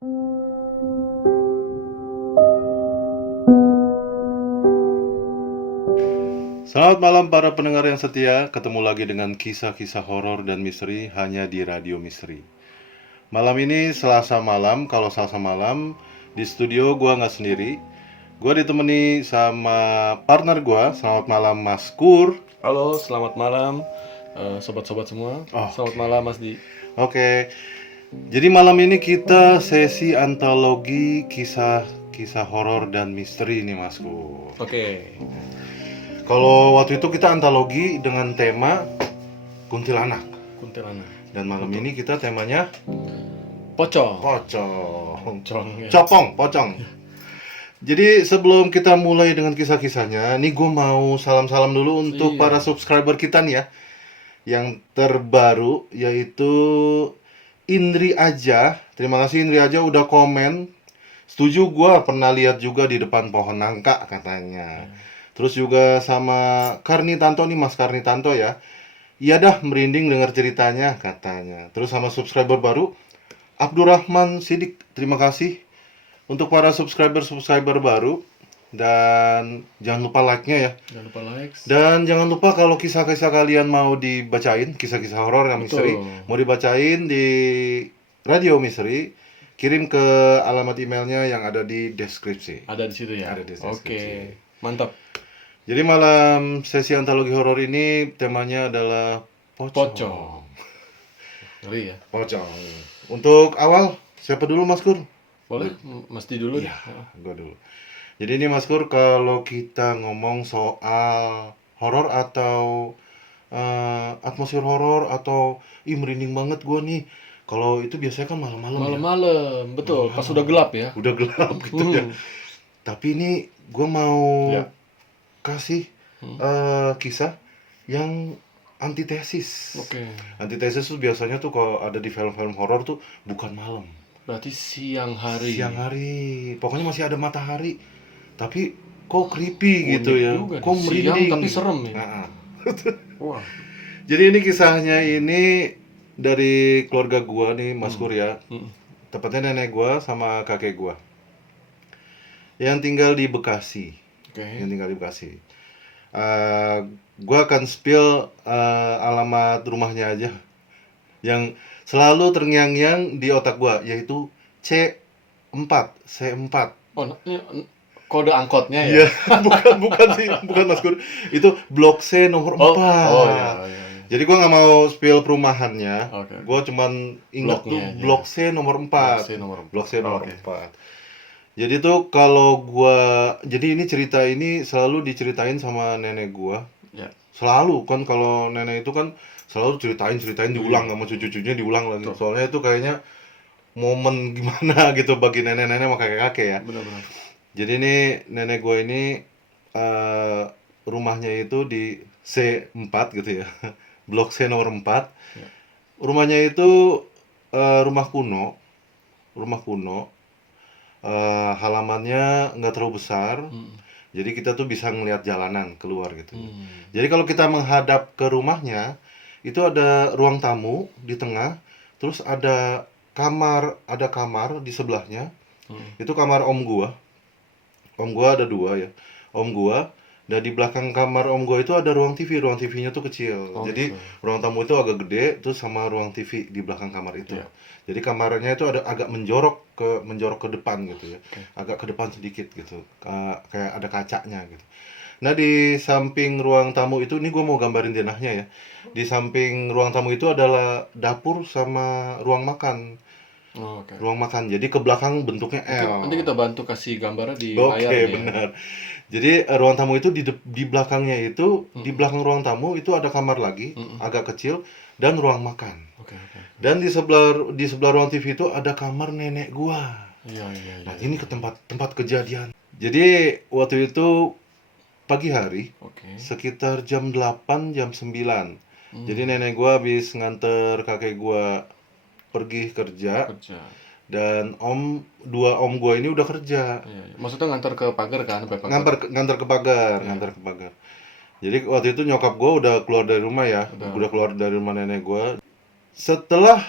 Selamat malam para pendengar yang setia, ketemu lagi dengan kisah-kisah horor dan misteri hanya di Radio Misteri. Malam ini Selasa malam, kalau Selasa malam di studio gua nggak sendiri. Gua ditemani sama partner gua. Selamat malam Mas Kur. Halo, selamat malam sobat-sobat semua. Selamat malam Mas Di. Oke. Jadi malam ini kita sesi antologi kisah-kisah horor dan misteri nih Mas Kur. Oke. Kalau waktu itu kita antologi dengan tema kuntilanak. Dan malam ini kita temanya Pocong. Pocong. Jadi sebelum kita mulai dengan kisah-kisahnya, nih gue mau salam-salam dulu untuk para subscriber kita nih ya, yang terbaru yaitu Indri Aja. Terima kasih Indri Aja udah komen. Setuju, gue pernah lihat juga di depan pohon nangka katanya. Terus juga sama Karni Tanto nih, Mas Karni Tanto ya. Iya dah, merinding dengar ceritanya katanya. Terus sama subscriber baru Abdurrahman Sidik, terima kasih untuk para subscriber baru. Dan jangan lupa like-nya ya. Jangan lupa like. Dan jangan lupa kalau kisah-kisah kalian mau dibacain, kisah-kisah horor yang misteri mau dibacain di Radio Misteri, kirim ke alamat emailnya yang ada di deskripsi. Ada di situ ya? Ada di deskripsi. Oke, mantap. Jadi malam sesi antologi horor ini temanya adalah pocong. Ngeri ya? Pocong. Untuk awal, siapa dulu Mas Kur? Boleh, mesti dulu ya. Gue dulu. Jadi ini Mas Kur, kalau kita ngomong soal horor atau atmosfer horor atau merinding banget gue nih. Kalau itu biasanya kan malam-malam. Malam-malam, betul. Pas udah gelap ya. Udah gelap gitu ya. Tapi ini gue mau kasih kisah yang antitesis. Antitesis tuh biasanya tuh kalau ada di film-film horor tuh bukan malam. Berarti siang hari. Pokoknya masih ada matahari. Tapi kok creepy gitu ya. Kok merinding. Siang tapi serem ya. Wah. Jadi ini kisahnya ini dari keluarga gua nih, Mas Kur ya. Tepatnya nenek gua sama kakek gua. Yang tinggal di Bekasi. Gua akan spill alamat rumahnya aja yang selalu terngiang-ngiang di otak gua, yaitu C4. Oh, kode angkotnya ya? bukan Mas Kur. Itu blok C nomor 4. Iya. Jadi gua nggak mau spill perumahannya. Gua cuman ingat tuh blok C nomor 4. Blok C nomor 4. Jadi tuh jadi ini cerita ini selalu diceritain sama nenek gua. Selalu kan kalau nenek itu kan selalu ceritain diulang sama cucu-cucunya, diulang lagi. Soalnya itu kayaknya momen gimana gitu bagi nenek-nenek sama kakek-kakek ya. Benar-benar. Jadi ini nenek gua ini rumahnya itu di C4 gitu ya. Blok C nomor 4. Rumahnya itu rumah kuno. Halamannya nggak terlalu besar. Jadi kita tuh bisa ngelihat jalanan keluar gitu. Jadi kalau kita menghadap ke rumahnya, itu ada ruang tamu di tengah, terus ada kamar di sebelahnya. Itu kamar om gua. Om gua ada 2 ya. Om gua, dan di belakang kamar om gua itu ada ruang TV. Ruang TV-nya tuh kecil. Jadi ruang tamu itu agak gede, terus sama ruang TV di belakang kamar itu. Jadi kamarnya itu ada agak menjorok ke depan gitu ya. Agak ke depan sedikit gitu. Kayak ada kacanya gitu. Nah, di samping ruang tamu itu, ini gue mau gambarin denahnya ya. Di samping ruang tamu itu adalah dapur sama ruang makan. Ruang makan. Jadi ke belakang bentuknya L. Nanti kita bantu kasih gambarnya di layar. Oke, benar. Jadi ruang tamu itu di belakangnya itu, di belakang ruang tamu itu ada kamar lagi, agak kecil, dan ruang makan. Dan di sebelah ruang TV itu ada kamar nenek gua. Nah, ini ke tempat kejadian. Jadi waktu itu pagi hari, sekitar jam 8, jam 9. Jadi nenek gua habis nganter kakek gua pergi kerja. Dan 2 om gua ini udah kerja. Maksudnya ngantar ke pagar kan? Ngantar ke pagar. Jadi waktu itu nyokap gua udah keluar dari rumah ya. Udah keluar dari rumah nenek gua. Setelah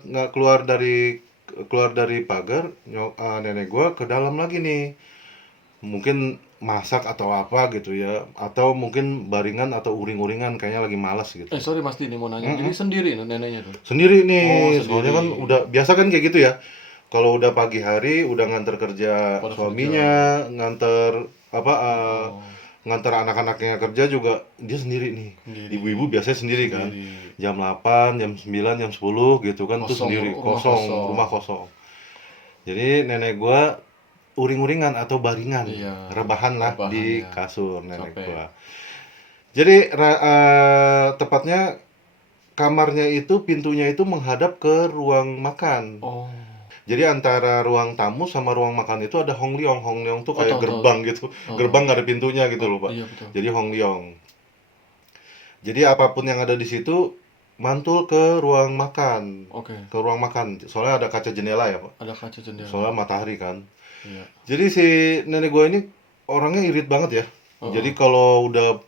nggak keluar dari keluar dari pagar, nenek gua ke dalam lagi nih. Mungkin masak atau apa gitu ya, atau mungkin baringan atau uring-uringan, kayaknya lagi malas gitu. Sorry Mas Dini mau nanya. Jadi sendiri neneknya tuh? Sendiri Oh, nih, soalnya kan sendiri. udah biasa kan kayak gitu ya. Kalau udah pagi hari udah nganter kerja Pada suaminya, nganter apa Oh, nganter anak-anaknya kerja juga dia sendiri nih. sendiri. Ibu-ibu biasanya sendiri kan. Sendiri. Jam 8, jam 9, jam 10 gitu kan tuh Kosong, sendiri, rumah kosong, kosong. rumah kosong. Jadi nenek gua uring-uringan atau baringan, Iya, rebahan lah rebahan di ya. kasur nenek Capek. gua. Jadi tepatnya kamarnya itu pintunya itu menghadap ke ruang makan. Oh. Jadi antara ruang tamu sama ruang makan itu ada Hongleong. Hongleong tuh Oh, kayak tahu, gerbang gitu. tahu, Gerbang tahu. nggak ada pintunya gitu loh, Pak. Iya betul. Jadi Hongleong. Jadi apapun yang ada di situ mantul ke ruang makan. Oke. Ke ruang makan. Soalnya ada kaca jendela ya, Pak. Ada kaca jendela. Soalnya matahari kan. Iya. Jadi si nenek gue ini orangnya irit banget ya. Jadi kalau udah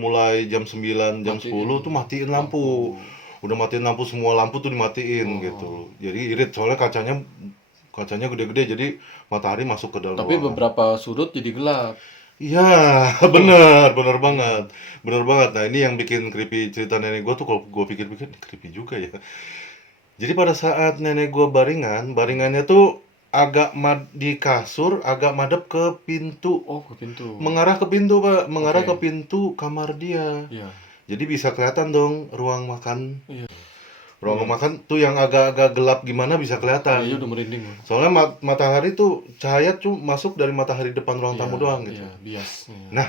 mulai jam 9, jam Matiin 10 tuh matiin lampu. Udah matiin lampu, semua lampu tuh dimatiin gitu. Jadi irit soalnya kacanya gede-gede, jadi matahari masuk ke dalam Tapi ruangan. beberapa sudut jadi gelap. Iya, bener banget. Bener banget. Nah, ini yang bikin creepy cerita nenek gue tuh, kalau gue pikir-pikir creepy juga ya. Jadi pada saat nenek gue baringannya tuh di kasur, agak madep ke pintu. Oh, ke pintu. Mengarah ke pintu, Pak. Mengarah Oke. ke pintu kamar dia. Iya. Jadi bisa kelihatan dong ruang makan. Iya. Ruang makan tuh yang agak-agak gelap gimana bisa kelihatan. Iya udah merinding. Bang. Soalnya matahari tuh cahaya tuh masuk dari matahari depan ruang tamu doang gitu. Iya, bias. Iya. Nah,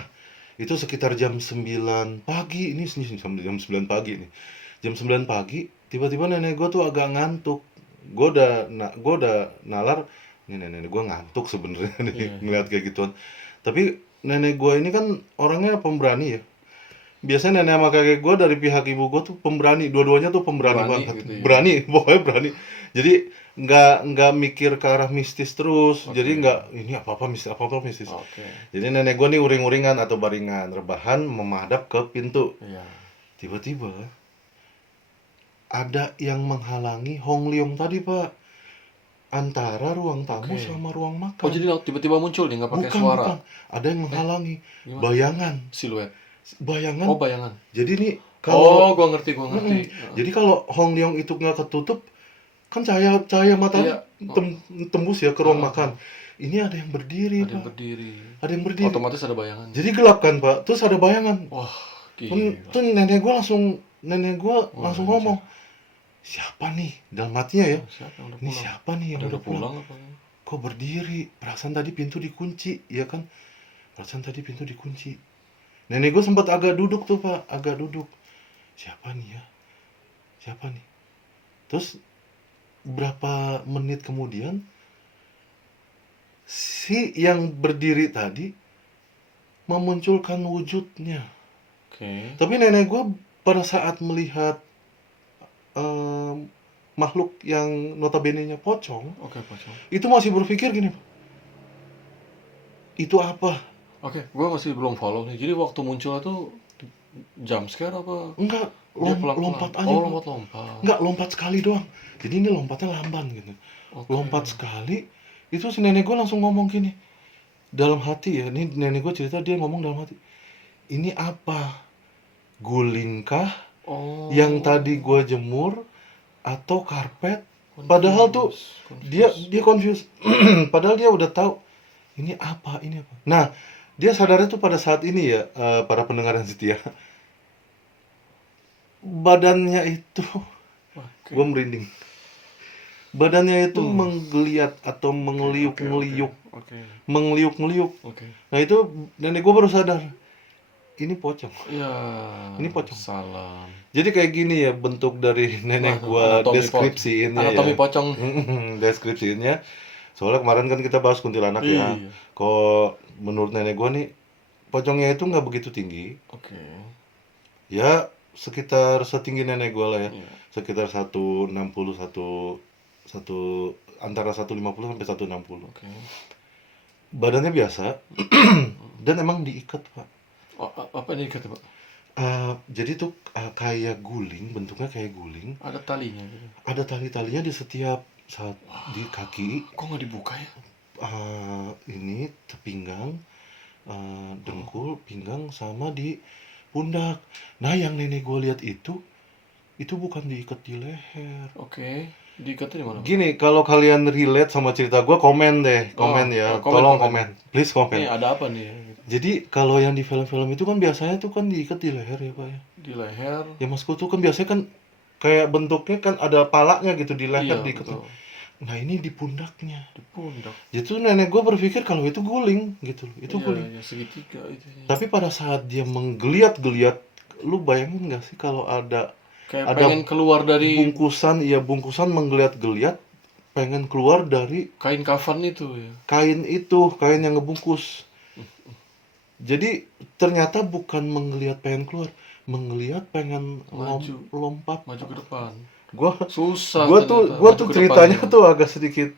itu sekitar jam 9 pagi. Ini sampai jam 9 pagi nih. Jam 9 pagi, tiba-tiba nenek gue tuh agak ngantuk. Gue udah nalar, ini nenek gue ngantuk sebenarnya nih, ngeliat kayak gituan. Tapi nenek gue ini kan orangnya pemberani ya. Biasanya nenek sama kakek gue dari pihak ibu gue tuh pemberani, dua-duanya tuh pemberani banget, gitu ya. berani, pokoknya berani. Jadi nggak mikir ke arah mistis terus, jadi nggak ini apa apa mistis. Oke. Jadi nenek gue nih uring-uringan atau baringan, rebahan menghadap ke pintu. Iya. Tiba-tiba ada yang menghalangi Hongleong tadi, Pak, antara ruang tamu sama ruang makan. Oh, jadi tiba-tiba muncul nih nggak pakai suara. Bukan, ada yang menghalangi. Gimana? Bayangan. Siluet. Bayangan. Oh, bayangan. Jadi nih Oh, gua ngerti. jadi kalau Hongleong itu nggak ketutup, kan cahaya matahari Iya. tembus ya ke ruang makan. Ini ada yang berdiri, Ada yang Pak. berdiri. Ada yang berdiri. Otomatis ada bayangan. Jadi gelap kan, Pak. Terus ada bayangan. Wah, Tuh nenek gue langsung ngomong, siapa nih? Dalam hatinya ya. Siapa yang udah Ini pulang? siapa nih yang udah pulang? Apa? Kok berdiri? Perasaan tadi pintu dikunci, ya kan? Perasaan tadi pintu dikunci. Nenek gue sempat agak duduk tuh, Pak, agak duduk. Siapa nih ya? Siapa nih? Terus berapa menit kemudian si yang berdiri tadi memunculkan wujudnya. Oke. Tapi nenek gue pada saat melihat makhluk yang notabene-nya pocong, Oke, pocong. itu masih berpikir gini, itu apa? Oke, gua masih belum follow nih. Jadi waktu muncul itu jump scare apa? Enggak, Dia pelan-pelan. lompat aja. Oh, Pak. lompat-lompat. Enggak, lompat sekali doang. Jadi ini lompatnya lamban gitu. Oke. Lompat sekali, itu si nenek gue langsung ngomong gini. Dalam hati ya, ini nenek gue cerita, dia ngomong dalam hati. Ini apa? Gulingkah? Oh. Yang tadi gue jemur atau karpet? Padahal tuh dia confused. Padahal dia udah tahu ini apa. Nah, dia sadarnya tuh pada saat ini ya, para pendengar yang setia. Badannya itu, gue merinding. Badannya itu menggeliat atau mengeliuk-ngeliuk. Mengeliuk-ngeliuk. Nah, itu nenek gue baru sadar. Ini pocong. Iya. Ini pocong. Salam. Jadi kayak gini ya bentuk dari nenek gua deskripsiinnya ya. Anatomi pocong. Deskripsiinnya. Soalnya kemarin kan kita bahas kuntilanak ya. Kok menurut nenek gua nih pocongnya itu nggak begitu tinggi. Oke. Ya sekitar setinggi nenek gua lah ya. Sekitar 160 antara 150 sampai 160. Oke. Badannya biasa dan emang diikat, Pak. Apa ini kata Pak? Jadi tuh kayak guling, bentuknya kayak guling. Ada talinya gitu. Ada tali-talinya di setiap saat di kaki, Kok nggak dibuka ya? ini pinggang, dengkul, pinggang, sama di pundak. Nah, yang nenek gue lihat itu bukan diikat di leher. Oke. Diikatnya di mana, Pak? Gini, kalau kalian relate sama cerita gue, komen deh, komen ya, tolong komen, please komen. Nih ada apa nih ya? Gitu. Jadi kalau yang di film-film itu kan biasanya tuh kan diikat di leher ya Pak ya. Di leher. Ya Masku tuh kan biasanya kan kayak bentuknya kan ada palanya gitu di leher Iya, diikatnya. betul. Nah ini di pundaknya. Di pundak. Itu nenek gue berpikir kalau itu guling gitu loh, itu guling. Iya, segitiga itu. Tapi pada saat dia menggeliat-geliat, lu bayangin nggak sih kalau ada Kayak pengen keluar dari bungkusan menggeliat-geliat, pengen keluar dari kain kafan itu ya. kain yang ngebungkus. Jadi ternyata bukan menggeliat pengen keluar, menggeliat pengen lompat maju ke depan. Susah. Gua tuh ceritanya tuh agak sedikit.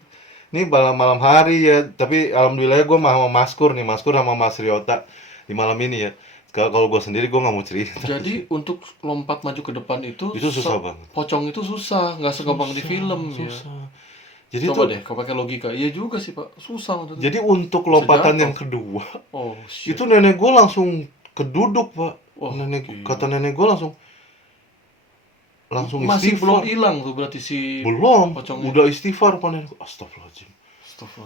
Ini malam hari ya, tapi alhamdulillah gue sama Maskur sama Mas Riota di malam ini ya. Kalau gue sendiri gue nggak mau cerita. Jadi untuk lompat maju ke depan itu susah banget. Pocong itu susah, nggak segampang di film ya. Jadi coba deh, kau pakai logika. Iya juga sih Pak, susah maksudnya. Jadi untuk lompatan yang kedua, itu nenek gue langsung keduduk Pak. Kata nenek gue langsung masih istighfar. Belum hilang tuh berarti belum pocongnya. Udah istighfar Pak nenek. Astagfirullahaladzim.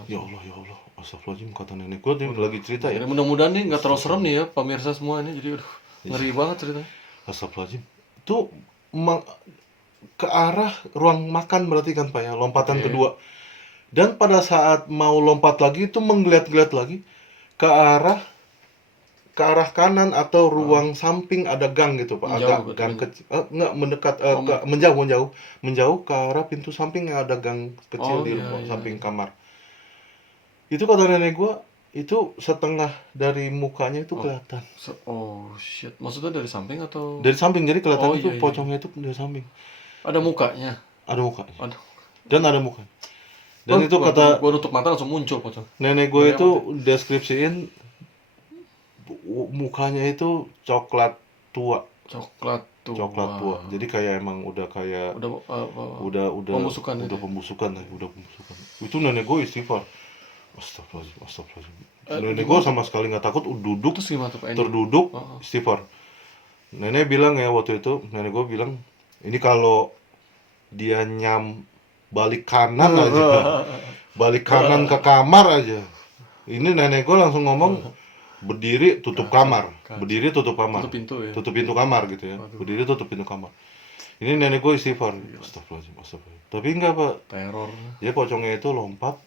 Ya Allah, astagfirullahaladzim, kata nenek gue lagi cerita ya. Mudah-mudahan nih nggak terlalu serem nih ya pemirsa semua ini, jadi ngeri banget ceritanya. Astagfirullahaladzim. Itu ke arah ruang makan berarti kan Pak ya, lompatan kedua. Dan pada saat mau lompat lagi itu menggeliat-geliat lagi ke arah kanan atau ruang samping, ada gang gitu Pak, agak gang kecil, enggak mendekat, menjauh ke arah pintu samping yang ada gang kecil di samping kamar. Itu kata nenek gua, itu setengah dari mukanya itu kelihatan. Shit, maksudnya dari samping atau? Dari samping, jadi kelihatan itu pocongnya itu dari samping. Ada mukanya. Dan ada muka. Dan itu kata gua tutup mata langsung muncul pocong. Nenek gue itu deskripsiin mukanya itu coklat tua. Jadi kayak emang udah kayak udah pembusukan. Itu nenek gue istighfar. Astagfirullahaladzim. Nenek gue sama sekali nggak takut, duduk terduduk istighfar. Nenek bilang ya waktu itu, nenek gue bilang, ini kalau dia balik kanan aja, balik kanan ke kamar aja, ini nenek gue langsung ngomong, berdiri tutup kamar, tutup pintu kamar gitu ya, berdiri tutup pintu kamar. Ini nenek gue istighfar. Astagfirullahaladzim. Tapi enggak Pak, teror. Dia pocongnya itu lompat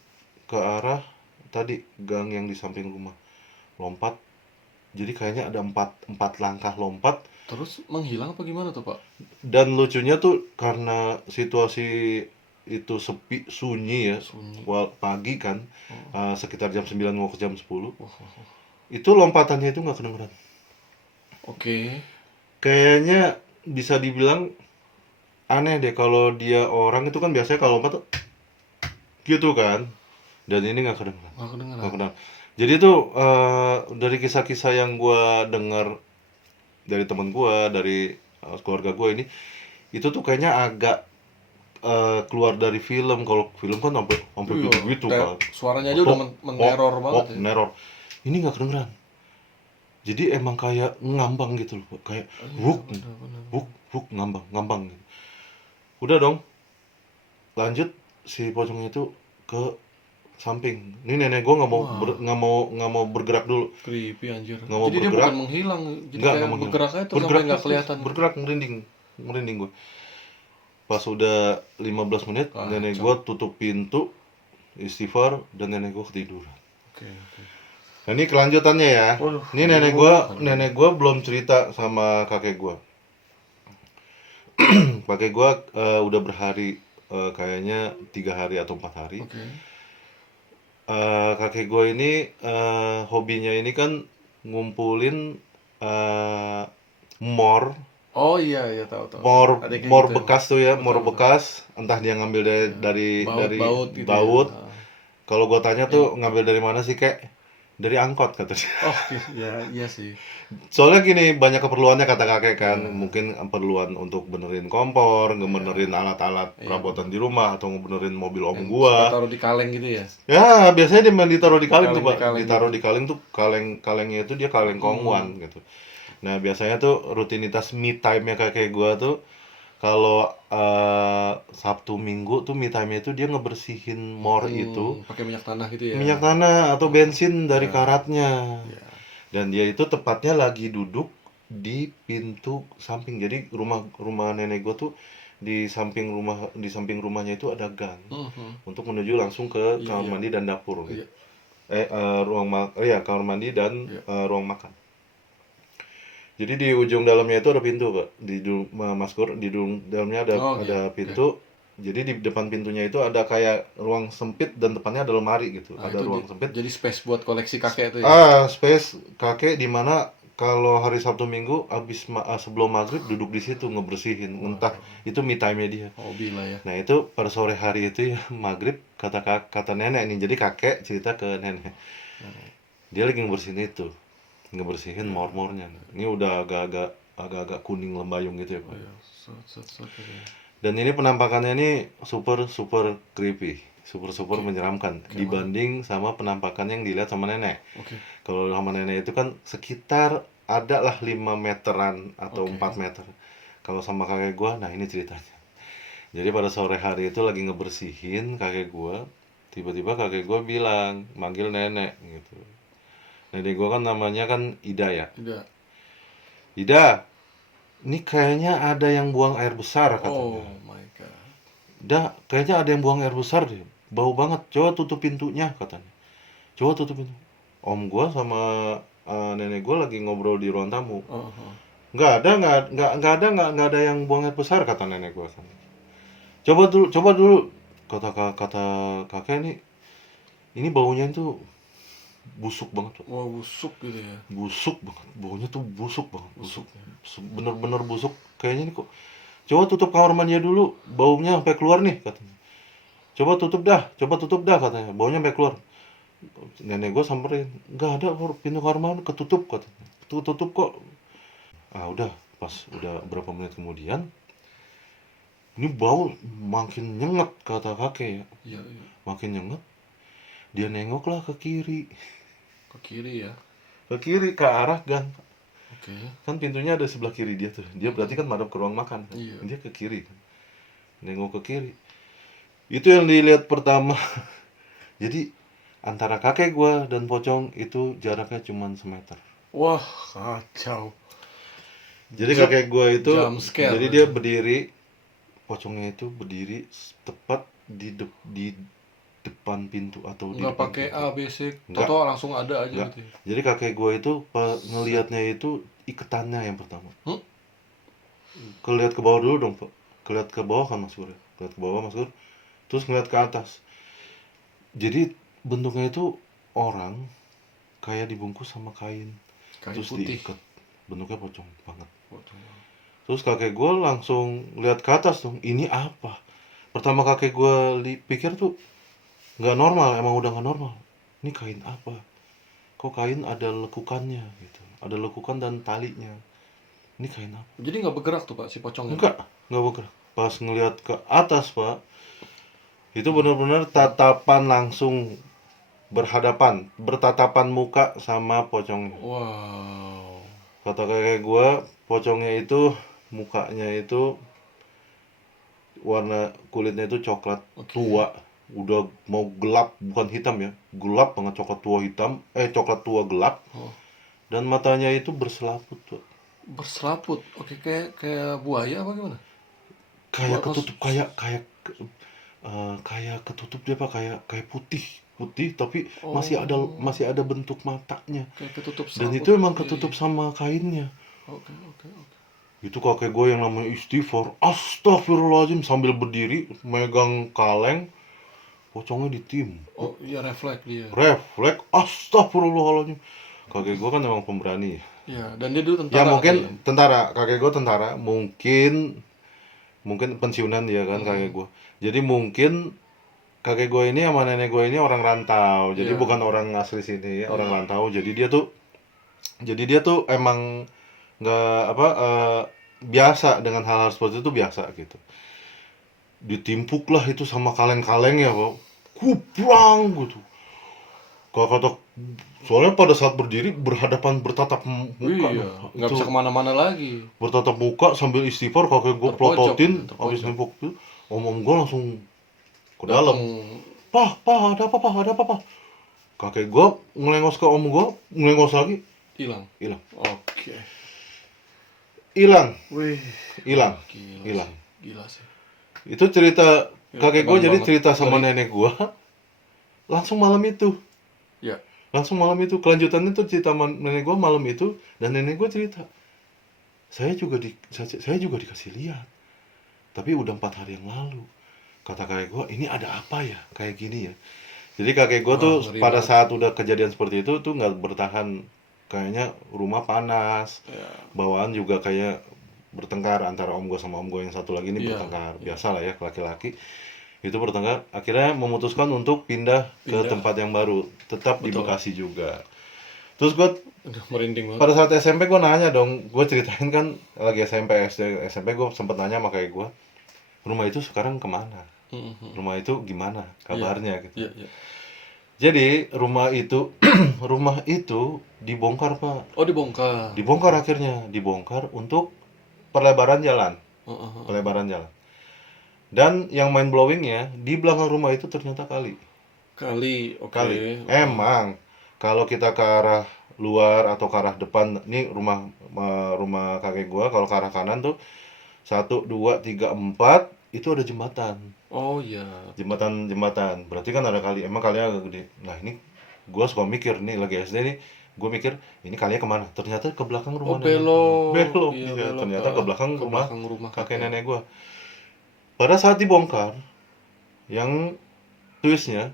ke arah tadi gang yang di samping rumah, lompat. Jadi kayaknya ada empat langkah lompat. Terus menghilang apa gimana tuh Pak? Dan lucunya tuh karena situasi itu sepi, sunyi ya, pagi kan, sekitar jam 9 mau ke jam 10. Itu lompatannya itu nggak kedengeran. Kayaknya bisa dibilang aneh deh, kalau dia orang itu kan biasanya kalau lompat tuh gitu kan, dan ini nggak kedengeran. Jadi tuh dari kisah-kisah yang gue dengar dari teman gue, dari keluarga gue ini, itu tuh kayaknya agak keluar dari film. Kalau film kan sampai gitu kan, suaranya aja udah meneror banget. Meneror. Ini nggak kedengeran. Jadi emang kayak ngambang gitu loh, kayak buk ngambang gitu. Udah dong, lanjut si pocongnya itu ke samping. Ini nenek gue nggak mau bergerak dulu. Creepy anjir. Jadi dia bukan menghilang, jadi kayak bergeraknya tuh sampai nggak kelihatan. Bergerak, merinding gue. Pas udah 15 menit, nenek gue tutup pintu, istighfar, dan nenek gue ketiduran. Nah ini kelanjutannya ya. Ini nenek gue belum cerita sama kakek gue. Kakek gue udah berhari, kayaknya 3 hari atau 4 hari. Kakek gue ini hobinya ini kan ngumpulin mor. Iya tahu. Mor bekas tuh ya, mor bekas. Entah dia ngambil dari baut. Kalau gue tanya tuh ngambil dari mana sih kek? dari angkot katanya. Oh, iya sih. Soalnya gini, banyak keperluannya kata kakek kan, mungkin keperluan untuk benerin kompor, ngebenerin alat-alat perabotan di rumah, atau ngebenerin mobil om Yang suka gua. taruh di kaleng gitu ya. Ya, biasanya dia main ditaruh di kaleng tuh, Di Pak. kaleng Ditaruh gitu. di kaleng tuh, kalengnya itu dia kaleng kongwan gitu. Nah, biasanya tuh rutinitas me time-nya kakek gua tuh kalau Sabtu Minggu tuh me time-nya itu dia ngebersihin mor itu, Pakai minyak tanah gitu ya. minyak tanah atau bensin dari karatnya. Ya. Dan dia itu tepatnya lagi duduk di pintu samping. Jadi rumah nenek gua tuh di samping rumahnya itu ada gang untuk menuju langsung ke kamar mandi dan dapur gitu. Kamar mandi dan ruang makan. Jadi di ujung dalamnya itu ada pintu, Pak. Mas Kur, di dalamnya ada pintu. Jadi di depan pintunya itu ada kayak ruang sempit dan depannya ada lemari gitu. Nah, ada itu ruang sempit. jadi space buat koleksi kakek tuh ya. Space kakek di mana kalau hari Sabtu Minggu sebelum maghrib duduk di situ ngebersihin. Entah itu me time-nya dia. Hobi lah ya. Nah, itu pada sore hari itu ya maghrib kata nenek nih. Jadi kakek cerita ke nenek. Dia lagi ngebersihin mor-mornya. Ini udah agak-agak kuning lembayung gitu ya, Pak. Dan ini penampakannya ini super creepy, super menyeramkan dibanding sama penampakan yang dilihat sama nenek. Kalau sama nenek itu kan sekitar ada lah 5 meteran atau 4 meter. Kalau sama kakek gua, nah ini ceritanya. Jadi pada sore hari itu lagi ngebersihin kakek gua, tiba-tiba kakek gua bilang, manggil nenek gitu. Nenek gua kan namanya kan Ida ya. Ida, ini kayaknya ada yang buang air besar katanya. Oh my god. Kayaknya ada yang buang air besar deh. Bau banget. Coba tutup pintunya katanya. Coba tutup pintu. Om gua sama nenek gua lagi ngobrol di ruang tamu. Nggak ada yang buang air besar kata nenek gua. Coba dulu. Kata kakek ini baunya itu busuk banget. Wah, busuk gitu ya. Busuk banget. Baunya tuh busuk banget. Bener-bener busuk. Kayaknya ini kok. Coba tutup kamar mandi dulu, baunya sampai keluar nih katanya. Coba tutup dah katanya, baunya sampai keluar. Nenek gue samperin, nggak ada pintu kamar mandi ketutup katanya. Ketutup kok. Udah, pas udah berapa menit kemudian, ini bau makin nyengat kata kakek ya. Makin nyengat, dia nengoklah ke kiri. Ke kiri ya. Ke kiri, ke arah gang. Kan pintunya ada sebelah kiri dia tuh. Dia berarti kan madep ke ruang makan kan. Dia ke kiri kan. Nengok ke kiri. Itu yang dilihat pertama. Jadi antara kakek gua dan pocong itu jaraknya cuma semeter. Wah, kacau. Jadi kakek gua itu jadi dia berdiri, pocongnya itu berdiri tepat di depan pintu atau di nggak depan pakai pintu. A, B, C, toto langsung ada aja Nggak. gitu ya. Jadi kakek gua itu ngelihatnya itu iketannya yang pertama. Kelihat ke bawah dulu dong, Pak. Kelihat ke bawah kan Mas Gur. Kelihat ke bawah Mas Gur. Terus ngeliat ke atas. Jadi bentuknya itu orang kayak dibungkus sama kain. Terus putih. diikat. Bentuknya pocong banget. Terus kakek gue langsung lihat ke atas dong. Ini apa? Pertama kakek gue pikir tuh nggak normal. Emang udah nggak normal. Ini kain apa? Kok kain ada lekukannya gitu. Ada lekukan dan talinya. Ini kain apa? Jadi nggak bergerak tuh Pak si pocongnya? Nggak bergerak. Pas ngelihat ke atas Pak, itu benar-benar tatapan langsung bertatapan muka sama pocongnya. Wow. Kata kakek gue, pocongnya itu mukanya itu warna kulitnya itu coklat tua, udah mau gelap, bukan hitam ya, gelap banget, coklat tua gelap. Dan matanya itu berselaput tuh. Berselaput, kayak buaya apa gimana? Kayak ketutup, kayak ketutup dia Pak, kayak putih tapi masih ada bentuk matanya. Kayak ketutup dan itu emang ketutup sama kainnya. Oke. Itu kakek gue yang namanya istighfar, astagfirullahaladzim, sambil berdiri megang kaleng, pocongnya ditim. Oh iya, refleks dia. Refleks, astagfirullahaladzim. Kakek gue kan emang pemberani. Iya, dan dia dulu tentara. Ya mungkin tentara, kakek gue tentara, mungkin pensiunan dia kan kakek gue. Jadi mungkin kakek gue ini sama nenek gue ini orang rantau, jadi bukan orang asli sini, orang rantau. Jadi dia tuh emang nggak biasa dengan hal-hal seperti itu, biasa gitu. Ditimpuk lah itu sama kaleng-kaleng ya, Bang. Kuprang gitu. Kata soalnya pada saat berdiri berhadapan bertatap muka, Iya, nggak bisa kemana-mana lagi. bertatap muka sambil istighfar, kakek gue plototin habis nempok tuh. Om gue langsung ke dalam. Pah, ada apa, Pak? Kakek gue ngelengos ke om gue, ngelengos lagi, Hilang. Oke. Hilang. Wih, Hilang. gila sih. Itu cerita kakek gue, jadi banget. cerita sama nenek gue langsung malam itu. Ya. Langsung malam itu. Kelanjutannya tuh cerita nenek gue malam itu, dan nenek gue cerita, saya juga dikasih lihat, tapi udah 4 hari yang lalu. Kata kakek gue, ini ada apa ya kayak gini ya. Jadi kakek gue tuh pada saat udah kejadian seperti itu tuh nggak bertahan, kayaknya rumah panas, bawaan juga kayak bertengkar antara om gue sama om gue yang satu lagi ini bertengkar. Biasa lah ya, laki-laki itu bertengkar, akhirnya memutuskan untuk pindah ke tempat yang baru, tetap di Bekasi juga. Terus gue merinding banget. pada saat SMP gue nanya dong, gue ceritain kan lagi SMP gue sempet nanya sama kayak gue, rumah itu sekarang kemana, rumah itu gimana kabarnya gitu. Jadi rumah itu dibongkar, Pak. Oh, Dibongkar akhirnya, dibongkar untuk pelebaran jalan. Pelebaran jalan. Dan yang mind blowingnya, di belakang rumah itu ternyata kali. Oke. Emang kalau kita ke arah luar atau ke arah depan, nih rumah kakek gua, kalau ke arah kanan tuh 1, 2, 3, 4 itu ada jembatan. Oh iya. Jembatan. Berarti kan ada kali. Emang kalinya agak gede. Nah ini gua suka mikir nih, lagi SD nih, gue mikir ini kalinya kemana? Ternyata ke belakang rumah nenek. Belok. Iya, ternyata ke belakang rumah kakek nenek gua. Pada saat dibongkar, yang twistnya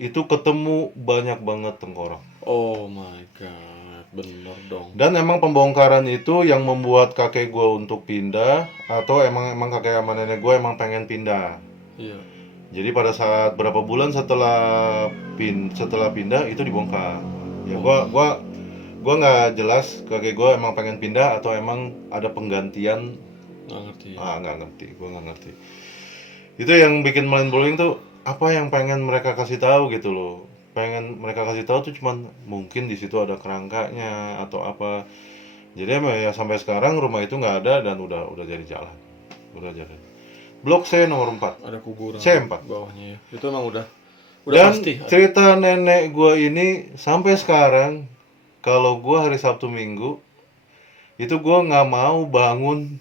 itu ketemu banyak banget tengkorak. Oh my god, bener dong. Dan emang pembongkaran itu yang membuat kakek gue untuk pindah, atau emang kakek sama nenek gue emang pengen pindah. Iya. Jadi pada saat berapa bulan setelah pindah itu dibongkar. Ya gua nggak jelas kakek gue emang pengen pindah atau emang ada penggantian. Nggak ngerti. Gue nggak ngerti. Itu yang bikin mind blowing tuh, apa yang pengen mereka kasih tahu gitu loh. Pengen mereka kasih tahu tuh cuman mungkin di situ ada kerangkanya atau apa. Jadi emang ya sampai sekarang rumah itu nggak ada dan udah jadi jalan. Blok C nomor 4. Ada kuburan C4 bawahnya ya. Itu emang udah dan pasti. Cerita nenek gue ini sampai sekarang, kalau gue hari Sabtu Minggu itu gue nggak mau bangun.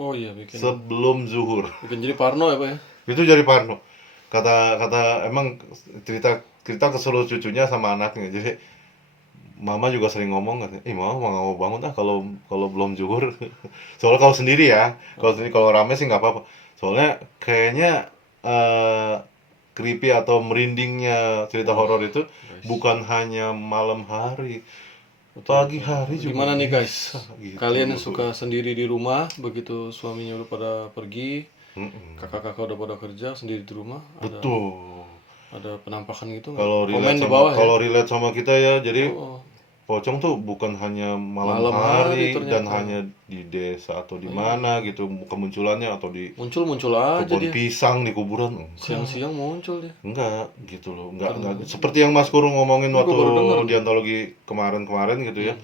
Oh iya, sebelum zuhur. Bikin jadi parno ya, Pak ya? Itu jadi parno. Kata emang cerita ke seluruh cucunya sama anaknya. Jadi mama juga sering ngomong katanya, mama nggak mau bangun kalau belum zuhur. Soalnya kalau sendiri ya, kalau rame sih nggak apa-apa. Soalnya kayaknya creepy atau merindingnya cerita horor itu bukan hanya malam hari, pagi hari juga. Gimana nih guys? Gitu. Kalian suka sendiri di rumah, begitu suaminya udah pada pergi, kakak-kakak udah pada kerja sendiri di rumah. Betul. Ada penampakan gitu nggak? Kalau relate sama kita ya, jadi pocong tuh bukan hanya malam hari dan hanya di desa atau di mana gitu kemunculannya, atau di muncul aja kebun dia. pisang di kuburan. Siang-siang muncul dia. Enggak gitu loh, enggak seperti yang Mas Guru ngomongin waktu di antologi kemarin gitu ya.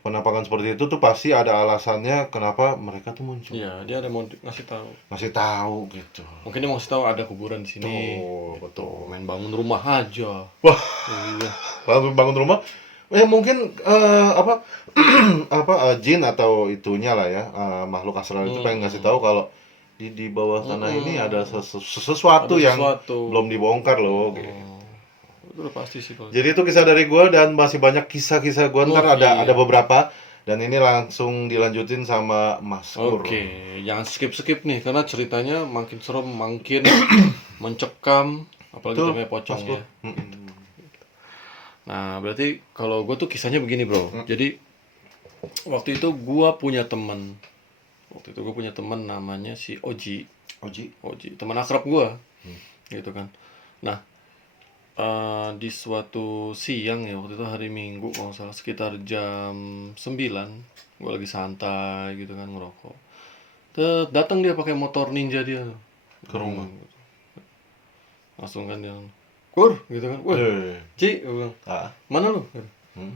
Penampakan seperti itu tuh pasti ada alasannya kenapa mereka tuh muncul. Iya, dia ada mau ngasih tahu gitu. Mungkin dia mau ngasih tahu ada kuburan di sini. Betul. Main bangun rumah aja. Wah. Iya. Langsung bangun rumah. Mungkin jin atau itunya lah ya, makhluk astral itu pengen ngasih tahu kalau di bawah tanah ini ada sesuatu yang belum dibongkar loh. Gitu. Itu udah pasti sih kalau. Jadi itu kisah dari gue, dan masih banyak kisah-kisah gue. Ntar ada beberapa, dan ini langsung dilanjutin sama Mas Kur. Oke, jangan skip nih karena ceritanya makin serem, makin mencekam, apalagi namanya pocong ya. Nah, berarti kalau gue tuh kisahnya begini bro. Jadi waktu itu gue punya teman. Namanya si Oji. Teman akrab gue. gitu kan. Nah, di suatu siang ya, waktu itu hari Minggu kalau nggak salah, sekitar jam 9, gue lagi santai gitu kan ngerokok. Datang dia pakai motor ninja dia. Ke rumah. Langsung kan dia, "Kur," gitu kan. "Wah, Eh, Ci," gue bilang, ah, "mana lu?" hmm,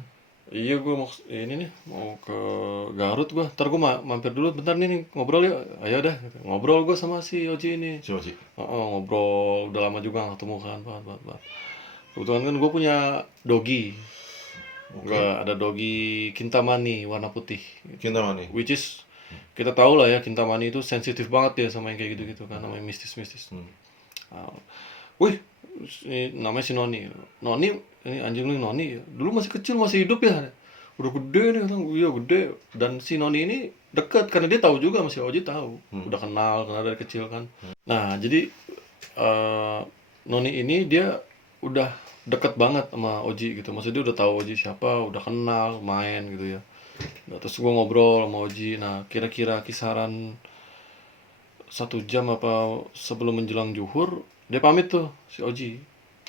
"Iya, gue mau ini nih, mau ke Garut gua. Ntar gue mampir dulu bentar nih ngobrol ya." "Ayo dah." Gitu. Ngobrol gue sama si Oji ini. si Oji. Ngobrol udah lama juga nggak ketemu kan, Pak. Kebetulan kan gue punya dogi. Oke. Gue ada dogi Kintamani warna putih. Kintamani. Which is kita tahu lah ya, Kintamani itu sensitif banget ya sama yang kayak gitu-gitu kan, namanya mistis-mistis. Ah, Wih, namanya si Noni. Noni, ini anjing lu Noni ya. Dulu masih kecil, masih hidup ya. Udah gede nih, katanya. Iya gede. Dan si Noni ini dekat karena dia tahu juga, masih Oji tahu. Udah kenal dari kecil kan. Nah, jadi eh, Noni ini dia udah deket banget sama Oji gitu. Maksudnya dia udah tahu Oji siapa, udah kenal, main gitu ya. Nah, terus gua ngobrol sama Oji. Nah, kira-kira kisaran 1 jam apa sebelum menjelang zuhur, dia pamit tuh si Oji.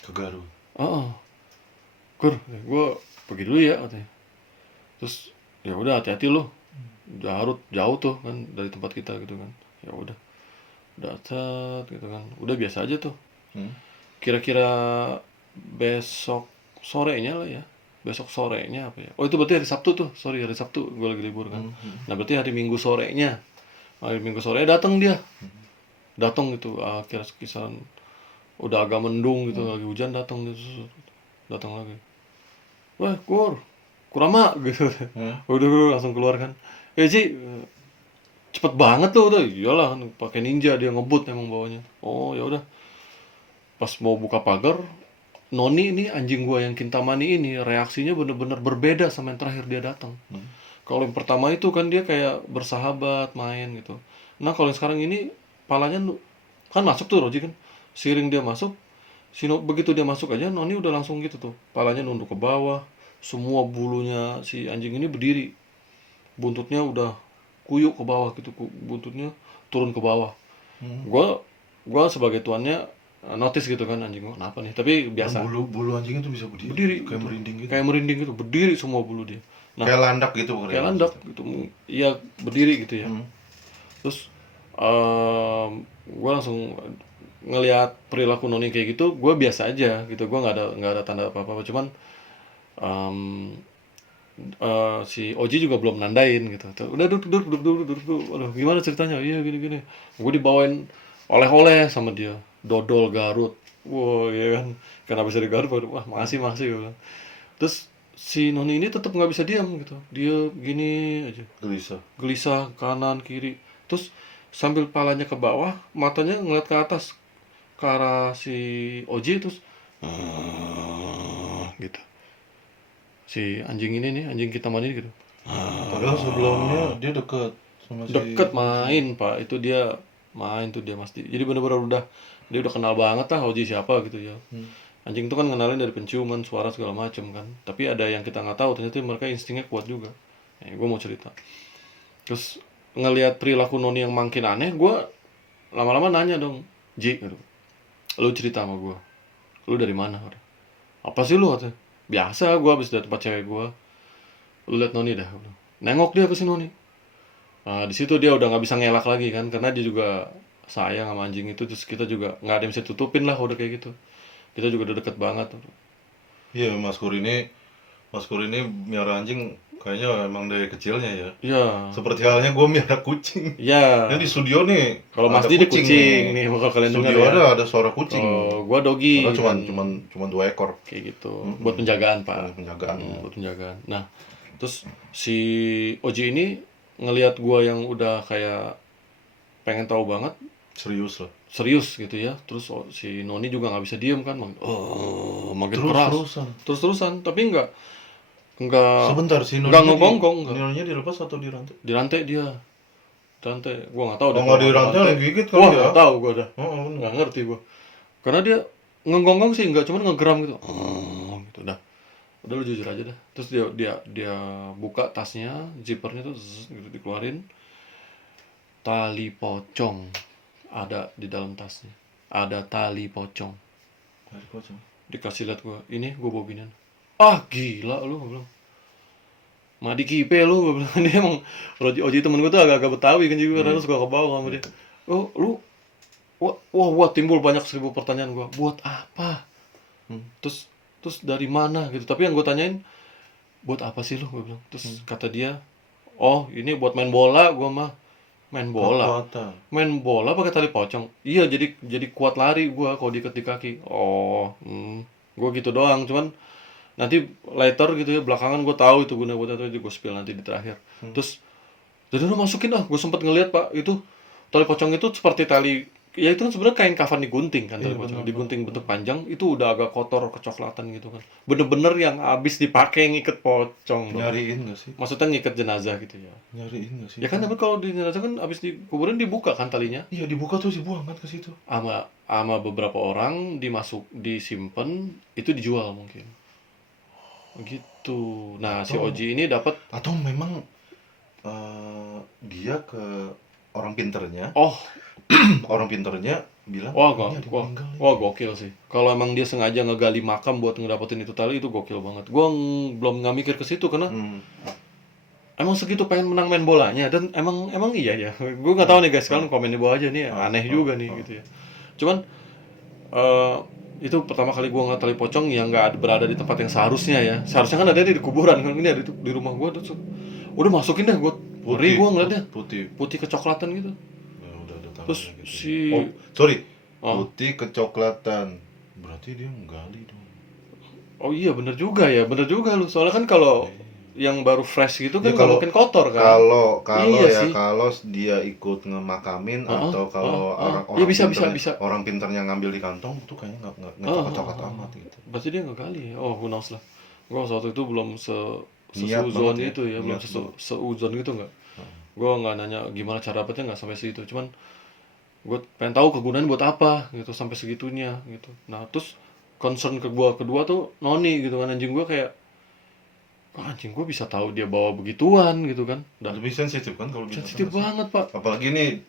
Ke Garut. Oh, Kur, gue pergi dulu ya katanya. Terus ya udah hati-hati lo, Garut jauh tuh kan dari tempat kita gitu kan. Ya udah set gitu kan. Udah biasa aja tuh. Hmm. Kira-kira besok sorenya lah ya. Besok sorenya apa ya? Oh itu berarti hari Sabtu tuh. Sorry hari Sabtu gue lagi libur kan. Nah berarti hari Minggu sorenya. Hari Minggu sorenya datang dia. Datang gitu. Kira kisaran udah agak mendung gitu lagi hujan datang gitu. Datang lagi. Wah Kurama gitu. Udah langsung keluar kan. Ci, cepet banget tuh udah. Iyalah kan pakai ninja dia ngebut emang bawanya. Oh ya udah. Pas mau buka pagar, Noni ini anjing gua yang Kintamani ini reaksinya bener-bener berbeda sama yang terakhir dia datang. Kalau yang pertama itu kan dia kayak bersahabat main gitu. Nah kalau yang sekarang ini palanya kan masuk tuh Roji kan. Siring dia masuk, begitu dia masuk aja Noni udah langsung gitu tuh. Palanya nunduk ke bawah, semua bulunya si anjing ini berdiri. Buntutnya udah kuyuk ke bawah gitu, buntutnya turun ke bawah. Gua sebagai tuannya notice gitu kan anjing gua kenapa nih, tapi biasa. Bulu anjing itu bisa berdiri. Berdiri Kayak gitu. merinding gitu. Kayak merinding gitu, berdiri semua bulu dia. Nah, Kayak landak gitu bukan kayak ya? landak gitu. Iya, berdiri gitu ya. Terus gue langsung ngelihat perilaku Noni kayak gitu, gue biasa aja gitu. Gue nggak ada tanda apa-apa. Cuman si Oji juga belum nandain gitu. Udah duduk. Aduh, gimana ceritanya? Iya gini. Gue dibawain oleh-oleh sama dia. Dodol Garut. Wow, ya kan. Karena bisa di Garut, wah makasih gue bilang. Terus si Noni ini tetap nggak bisa diam gitu. Dia gini aja. Gelisah kanan kiri. Terus sambil palanya ke bawah, matanya ngeliat ke atas ke arah si Oji terus gitu. Si anjing ini nih, anjing kita mandi gitu. Padahal sebelumnya dia deket sama si Deket main, Pak. Itu dia main tuh dia pasti. Jadi bener-bener dia udah kenal banget lah Oji siapa gitu ya. Anjing itu kan ngenalin dari penciuman, suara segala macem kan. Tapi ada yang kita nggak tahu, ternyata mereka instingnya kuat juga. Gue mau cerita. Terus ngelihat perilaku Noni yang makin aneh, gue lama-lama nanya dong, Ji, gitu. Lu cerita sama gue. Lu dari mana? Apa sih lu? Katanya. Biasa gue habis dari tempat cewek gue. Lu liat Noni dah. Nengok dia ke si Noni. Di situ dia udah nggak bisa ngelak lagi kan, karena dia juga sayang sama anjing itu. Terus kita juga nggak ada yang bisa tutupin lah kalau udah kayak gitu. Kita juga udah deket banget. Iya, Mas Kur ini miara anjing kayaknya emang dari kecilnya ya. Iya. Seperti halnya gue miara kucing. Iya. Ini di studio nih. Kalau Mas ada Di kucing nih, kalau kalian dengar Studio ya. ada suara kucing. Gua dogi. Padahal dan cuman 2 ekor. kayak gitu. Buat penjagaan, Pak. Penjagaan. Buat penjagaan. Nah, terus si Oji ini ngelihat gua yang udah kayak pengen tahu banget, Serius lah. serius gitu ya. Terus si Noni juga nggak bisa diem kan, makin keras. Terus-terusan, tapi nggak Sebentar sih, nggak ngegonggong, nggak. Nilainya dilepas atau dirantai? Di rantai dia. Rantai. Gua nggak tahu deh. Oh, nggak dirantai yang gigit kali Wah, ya? nggak tahu gua dah. Oh, Nggak ngerti gua. Karena dia ngegonggong sih nggak, cuman ngegeram gitu. Gitu dah. Udah lu jujur aja dah. Terus dia buka tasnya, zippernya tuh gitu dikeluarin. Tali pocong ada di dalam tasnya. ada tali pocong. Tali pocong. Dikasih lihat gue, ini gue bawa ginian. Ah gila lu, gue bilang. Madi kipe lu, gue bilang. Dia emang Oji temen gue tuh agak-agak Betawi kan juga, kadang suka ke bawah sama dia. Oh lu, wah timbul banyak 1000 pertanyaan gue. Buat apa? Terus dari mana gitu. Tapi yang gue tanyain, buat apa sih lu, gue bilang. Terus kata dia, oh ini buat main bola gue mah. Main bola. Kekuatan. Main bola pakai tali pocong. Iya, jadi kuat lari gue kalau diikat di kaki. Oh, gue gitu doang. Cuman nanti later gitu ya, belakangan gue tahu itu guna buat itu, gue spill nanti di terakhir. Terus jadi udah masukin gue sempet ngeliat Pak, itu tali pocong itu seperti tali, ya itu kan sebenarnya kain kafan digunting kan, tali pocong digunting bentuk panjang, itu udah agak kotor kecoklatan gitu kan, bener-bener yang habis dipakai ngiket pocong Bro. Nyariin nggak sih? Maksudnya ngiket jenazah gitu ya. Nyariin nggak sih? Ya kan, tapi kalau di jenazah kan habis dikuburin dibuka kan talinya, Iya, dibuka terus dibuang kan ke situ. sama beberapa orang disimpan, itu dijual mungkin gitu. Nah si Oji ini dapat, Atau memang dia ke orang pinternya, oh orang pinternya bilang, wah ini ada wah, meninggal nih. wah gokil sih. Kalau emang dia sengaja ngegali makam buat ngedapetin itu tali, itu gokil banget. Gua belum nggak mikir ke situ karena emang segitu pengen menang main bolanya, dan emang iya ya. Gue nggak tahu nih guys, kalian komen di bawah aja nih, aneh juga nih gitu ya. Cuman itu pertama kali gua ngeliat tali pocong yang nggak berada di tempat yang seharusnya ya. Seharusnya kan ada di kuburan kan, ini ada di rumah gua tuh. Udah masukin dah, gua ngeri gua ngeliatnya. Putih kecoklatan gitu. Ya, udah ada Terus tangannya gitu. si Sorry, putih kecoklatan, berarti dia menggali dong. oh iya bener juga lu. Soalnya kan kalau yang baru fresh gitu kan Ya, nggak mungkin kotor kan. Kalau Iya ya sih. kalau dia ikut ngemakamin atau kalau orang Ya, bisa. orang pinternya ngambil di kantong itu kayaknya nggak coklat amat gitu. Berarti dia nggak kali ya. Oh, who knows lah. Gua waktu itu belum Niat seuzon banget ya. itu ya, belum Niat banget. seuzon gitu nggak. Gua nggak nanya gimana cara dapetnya, nggak sampai situ. Cuman gue pengen tahu kegunaan buat apa gitu sampai segitunya gitu. Nah terus concern kedua tuh Noni gitu kan, anjing gue kayak, anjing gue bisa tahu dia bawa begituan gitu kan. Lebih sensitif kan kalau binatang Sensitif asli. banget Pak. Apalagi ini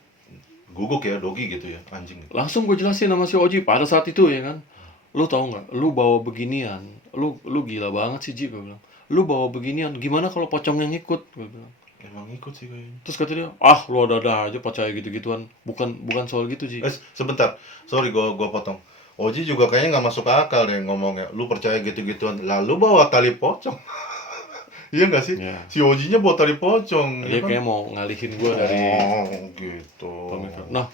guguk ya, dogi gitu ya, anjing gitu. Langsung gue jelasin sama si Oji pada saat itu ya kan, lu tahu nggak, lu bawa beginian, lu gila banget sih Ji, gue bilang. Lu bawa beginian, gimana kalau pocongnya ngikut, gue bilang. Emang ikut sih kayaknya. Terus kata dia, ah lu ada aja percaya gitu-gituan, bukan soal gitu Ji. Sebentar, sorry gua potong. Oji juga kayaknya nggak masuk akal deh ngomongnya. Lu percaya gitu-gituan, lalu bawa tali pocong. Iya nggak sih? Ya. Si Ojinya bawa tali pocong. Dia ya kan? kayak mau ngalihin gue dari gitu. pemikiran. Nah,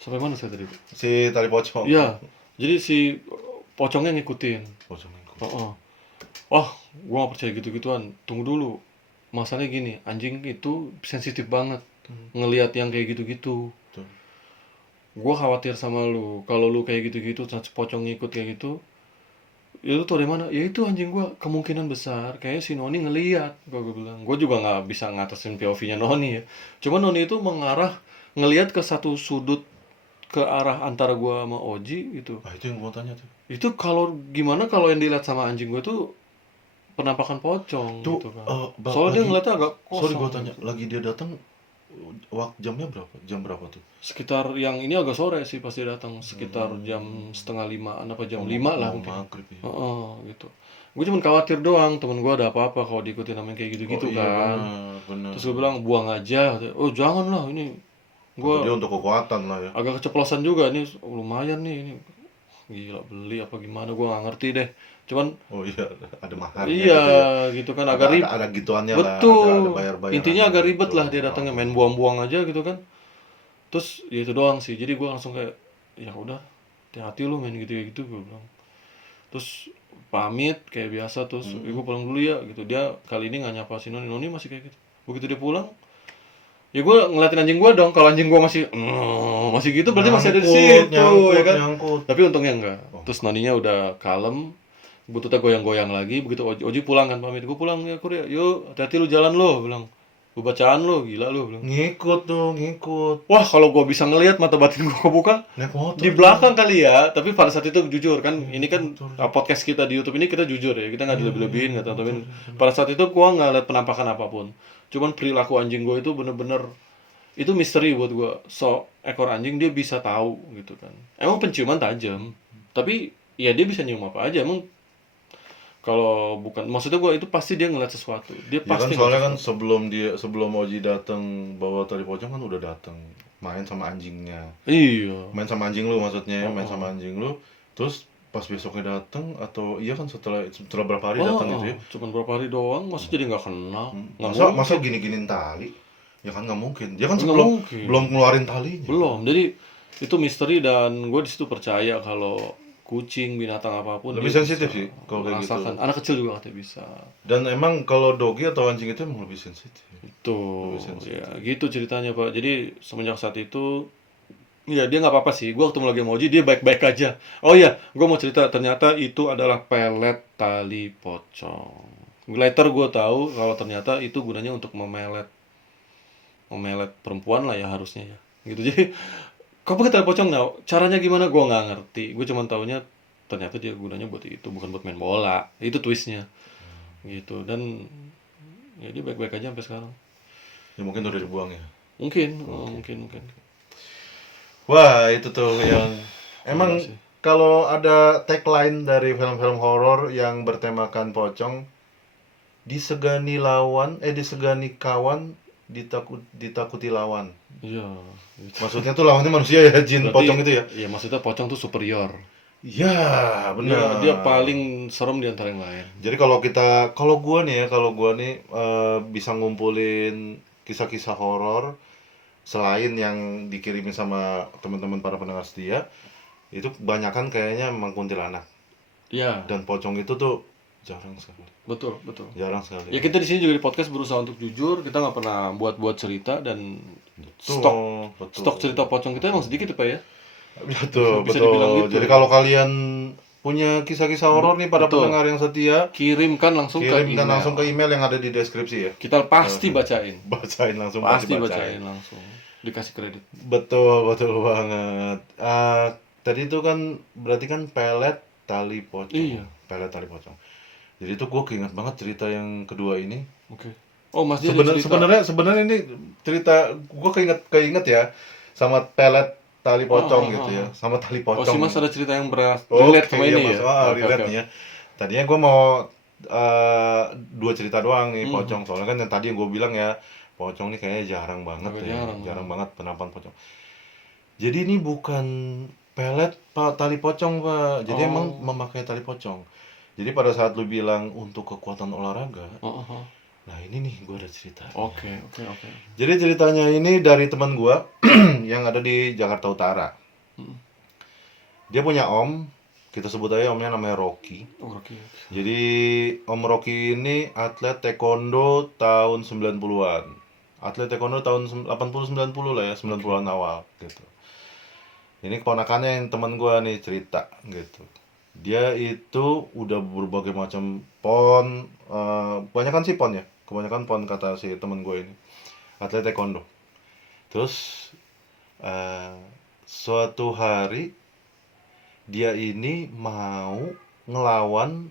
sampai mana saya tadi? Si tali pocong. Iya, jadi si pocongnya ngikutin. Pocong ikut. Wah, gue gak percaya gitu-gituan. Tunggu dulu. Masalahnya gini, anjing itu sensitif banget ngelihat yang kayak gitu-gitu. Gue khawatir sama lu. Kalau lu kayak gitu-gitu, pocong ngikut kayak gitu, ya lu tau dari mana? Ya itu anjing gue, kemungkinan besar kayak si Noni ngelihat. Gue bilang, gue juga nggak bisa ngatasin POV-nya Noni ya. Cuma Noni itu ngelihat ke satu sudut, ke arah antara gue sama Oji gitu. Itu yang gue tanya tuh. Itu kalau gimana kalau yang dilihat sama anjing gue tuh penampakan pocong Tuh, gitu kan. Soalnya dia ngeliatnya agak kosong. Sorry gue tanya, lagi dia datang jamnya berapa? Jam berapa tuh? Sekitar yang ini agak sore sih pasti datang, sekitar jam 4:30 apa jam 5 lah mungkin. Maghrib ya. Gitu. Gue cuma khawatir doang temen gue ada apa-apa kalau diikutin namanya kayak gitu-gitu kan. Bener. Terus gue bilang buang aja. Oh jangan lah, ini gue Dia untuk kekuatan lah ya. agak keceplosan juga nih, lumayan nih ini. Gila beli apa gimana gue nggak ngerti deh. Cuman Oh iya, ada maharnya iya gitu ya. gitu kan, agak ribet. Ada gituannya Betul. lah, ada bayar-bayar. Intinya agak ribet lah dia datangnya, main buang-buang aja gitu kan. Terus ya itu doang sih. Jadi gue langsung kayak, ya udah, hati-hati lu main gitu gue bilang. Terus pamit kayak biasa, terus gue pulang dulu ya gitu. Dia kali ini nggak nyapa si Noni masih kayak gitu. Begitu dia pulang, ya gue ngeliatin anjing gue dong. Kalau anjing gue masih gitu, berarti masih ada di situ ya kan. Nyangkut. Tapi untungnya enggak. Terus Noninya udah kalem, bututnya goyang-goyang lagi. Begitu Oji pulang kan, pamit, gue pulang ya Kur ya, yuk hati-hati lu jalan lu, bilang. Lu bacaan lu, gila lu, bilang. Ngikut. Wah kalau gue bisa ngelihat mata batin gue kebuka Naik motor. di belakang kali ya. Tapi pada saat itu jujur kan, ini kan podcast kita di YouTube ini kita jujur ya, kita nggak dilebih-lebihin, nggak tahu. Pada saat itu gue nggak lihat penampakan apapun. Cuman perilaku anjing gue itu bener-bener Itu misteri buat gua. Ekor anjing dia bisa tahu gitu kan. Emang penciuman tajam, tapi ya dia bisa nyium apa aja. Emang kalau bukan, maksudnya gua itu pasti dia ngeliat sesuatu. Dia Ya kan pasti ngeliat soalnya kan sesuatu. sebelum Oji datang bawa tali pocong kan udah datang main sama anjingnya. Iya. Main sama anjing lu maksudnya, Oh, main oh. sama anjing lu. Terus pas besoknya datang atau iya kan setelah berapa hari Oh, datang oh. gitu ya. Cuman berapa hari doang, masa jadi nggak kenal? Nggak Masa mungkin. gini-giniin tali? Ya kan nggak mungkin. Dia kan Nggak sebelum mungkin. belum ngeluarin talinya kan. Belum. Jadi itu misteri dan gue di situ percaya kalau kucing, binatang apapun Lebih dia sensitif bisa sih kalau kayak gitu. merasakan. Anak kecil juga katanya bisa. Dan emang kalau dogi atau anjing itu emang lebih sensitif. Itu Lebih ya sensitif. gitu ceritanya Pak. Jadi semenjak saat itu ya dia nggak apa-apa sih. Gue ketemu lagi sama Oji, dia baik-baik aja. Oh iya, gue mau cerita ternyata itu adalah pelet tali pocong. Later gue tahu kalau ternyata itu gunanya untuk memelet memelet perempuan lah ya harusnya ya. Gitu jadi kok pakai tali pocong nah, caranya gimana gue nggak ngerti. Gue cuma taunya ternyata dia gunanya buat itu bukan buat main bola. Itu twistnya gitu dan ya dia baik-baik aja sampai sekarang. Ya mungkin udah dibuang ya. Mungkin, Mungkin. mungkin. Wah, itu tuh yang Gila emang sih. kalau ada tagline dari film-film horor yang bertemakan pocong, disegani kawan, ditakuti lawan. Iya, gitu. Maksudnya tuh lawannya manusia ya, jin Berarti pocong itu ya. ya maksudnya pocong tuh superior. Ya, Dia benar. paling serem di antara yang lain. Jadi kalau gua nih bisa ngumpulin kisah-kisah horor selain yang dikirimin sama teman-teman para pendengar setia, itu kebanyakan kayaknya memang kuntilanak Iya, dan pocong itu tuh jarang sekali. betul, betul. Jarang sekali. Ya kita di sini juga di podcast berusaha untuk jujur, kita nggak pernah buat-buat cerita dan stok Betul, stok betul. cerita pocong kita emang sedikit ya Pak ya. Betul, Bisa dibilang betul. gitu. Jadi kalau kalian punya kisah-kisah horor nih para Betul. pendengar yang setia, Kirimkan langsung ke kirimkan email. langsung ke email yang ada di deskripsi ya. Kita pasti bacain. Bacain langsung, pasti Pasti bacain. bacain langsung. Dikasih kredit. Betul, betul banget. Tadi itu kan berarti kan pelet tali pocong. Iya. Pelet tali pocong. Jadi itu gue keinget banget cerita yang kedua ini. Oke. Oh, Mas dia ada cerita. Sebenarnya ini cerita gue keinget ya sama pelet tali pocong gitu ya, sama tali Oh, si pocong. Mas ada cerita yang Oke, relate sama iya ini Mas. ya? Oke, Relate oke. nih ya. Tadinya gue mau dua cerita doang nih Mhm. pocong. Soalnya kan yang tadi yang gue bilang ya, pocong nih kayaknya jarang banget Agak ya. jarang. Jarang banget penampakan pocong. Jadi ini bukan pelet tali pocong, Pak. Jadi emang Oh. memakai tali pocong. Jadi pada saat lu bilang untuk kekuatan olahraga, Oh, oh. nah ini nih gue ada cerita. Oke, oke, oke. Jadi ceritanya ini dari teman gue yang ada di Jakarta Utara. Mhm. Dia punya om, kita sebut aja omnya namanya Rocky. Oh, oke. Jadi Om Rocky ini atlet taekwondo tahun 90-an. Atlet taekwondo tahun 80-90 lah ya, 90-an awal gitu. Ini keponakannya yang teman gue nih cerita gitu. Dia itu udah berbagai macam pon, kebanyakan sih pon ya. Kebanyakan pon kata si teman gue ini. Atlet taekwondo. Terus eh, suatu hari dia ini mau ngelawan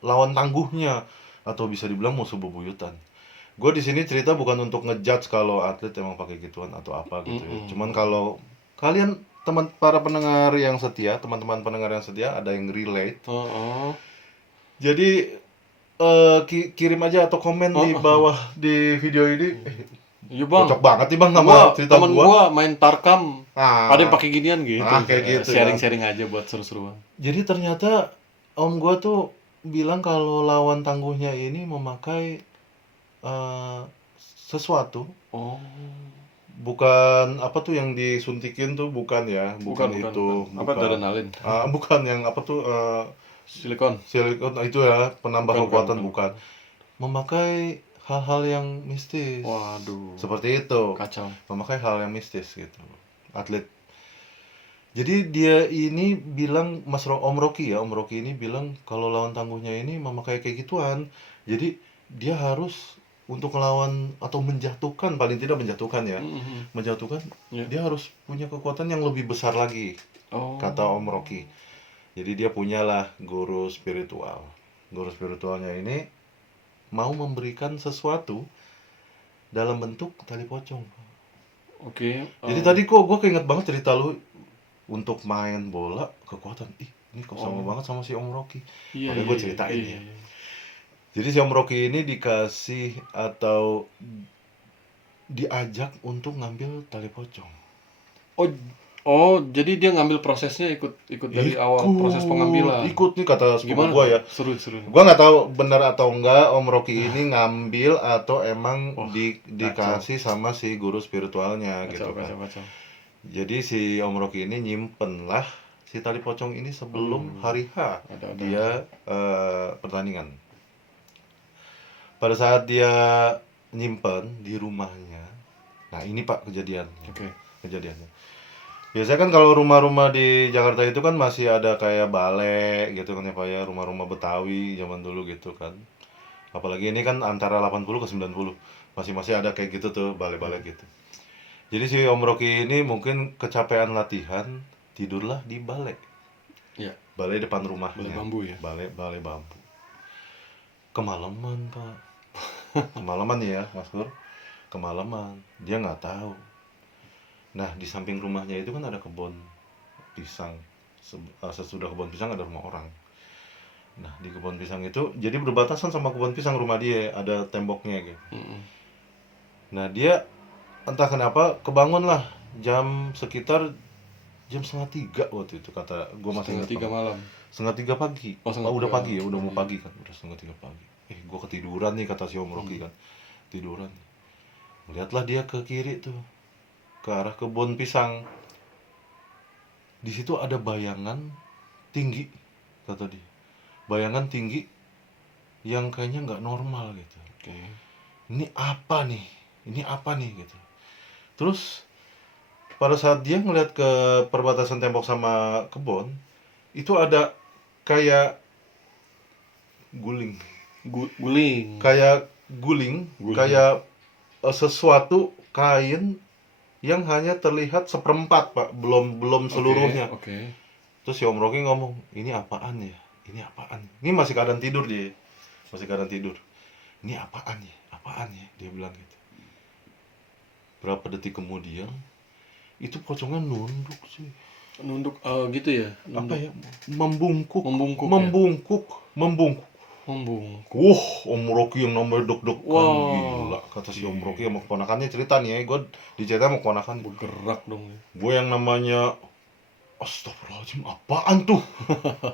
lawan tangguhnya atau bisa dibilang musuh bebuyutan. Gue di sini cerita bukan untuk ngejudge kalau atlet emang pakai gituan atau apa gitu ya. Cuman kalau kalian para pendengar yang setia, teman-teman pendengar yang setia ada yang relate. Oh, oh. Jadi kirim aja atau komen di bawah di video ini. Iya, Bang. Cocok banget nih Bang sama cerita temen gua main Tarkam. Ada yang pakai ginian gitu. kayak gitu ya. Sharing-sharing aja buat seru-seruan. Jadi ternyata om gua tuh bilang kalau lawan tangguhnya ini memakai sesuatu. Oh. Bukan apa tuh yang disuntikin tuh, bukan ya, bukan itu, Apa adrenalin? bukan yang apa tuh Silikon. silikon itu ya, penambah kekuatan, bukan. memakai hal-hal yang mistis. Waduh. Seperti itu. Kacau. Memakai hal yang mistis gitu. Atlet. Jadi dia ini bilang Om Rocky ini bilang kalau lawan tangguhnya ini memakai kayak gituan. Jadi dia harus untuk melawan atau menjatuhkan, paling tidak menjatuhkan ya. Menjatuhkan, dia harus punya kekuatan yang lebih besar lagi. Kata Om Rocky. Jadi dia punyalah guru spiritual. Guru spiritualnya ini mau memberikan sesuatu dalam bentuk tali pocong. Oke. Jadi tadi kok gue keinget banget cerita lu untuk main bola kekuatan. Ih, ini kok sama banget sama si Om Rocky. Iya, Makanya iya, gue iya, ceritain iya, ya. iya. Jadi si Om Rocky ini dikasih atau diajak untuk ngambil tali pocong. Oh, jadi dia ngambil prosesnya ikut dari awal proses pengambilan. Ikut nih kata sepupu Gimana gue tuh? ya. Seru, seru. Gua nggak tahu benar atau enggak Om Rocky ini ngambil atau emang Wah, dikasih sama si guru spiritualnya gitu kan. Kacau. Jadi si Om Rocky ini nyimpen lah si tali pocong ini sebelum hari H Ada. dia pertandingan. Pada saat dia nyimpen di rumahnya, nah ini Pak kejadiannya. Oke. Kejadiannya. Biasanya kan kalau rumah-rumah di Jakarta itu kan masih ada kayak balek gitu kan ya Pak ya, rumah-rumah Betawi zaman dulu gitu kan. Apalagi ini kan antara 80 ke 90. Masih ada kayak gitu tuh, balek-balek gitu. Jadi si Om Rocky ini mungkin kecapean latihan, tidurlah di balai. Iya. Balai depan rumahnya. Balai bambu ya? Balai bambu. Kemalaman, Pak. Kemalaman ya, Mas Pur. Kemalaman. Dia nggak tahu. Nah, di samping rumahnya itu kan ada kebun pisang. Sesudah kebun pisang ada rumah orang. Nah, di kebun pisang itu jadi berbatasan sama kebun pisang rumah dia, ada temboknya gitu. Nah, dia entah kenapa kebangun lah sekitar jam 2:30 waktu itu, kata gue masih ingat 3 malam. 2:30 pagi. Udah pagi ya, udah mau pagi kan, udah 2:30 pagi. Gue ketiduran nih kata si Om Rocky kan, tiduran. Lihatlah dia ke kiri tuh, ke arah kebun pisang. Di situ ada bayangan tinggi, kata dia. Bayangan tinggi yang kayaknya nggak normal gitu. Oke. Ini apa nih gitu. Terus pada saat dia ngeliat ke perbatasan tembok sama kebun, itu ada kayak guling. Kayak guling. Kayak sesuatu kain yang hanya terlihat seperempat Pak, belum seluruhnya. Oke. Terus si Om Rocky ngomong, ini apaan ya? Ini masih keadaan tidur dia. Ini apaan ya? Dia bilang gitu. Berapa detik kemudian, itu pocongnya nunduk sih. Nunduk gitu ya? Apa ya? Membungkuk. Om Rocky yang namanya deg-degan, gila. Kata si Om Rocky sama keponakannya cerita nih ya, gue dicerita sama keponakan. Bergerak dong ya. Gue yang namanya, astagfirullahaladzim, apaan tuh?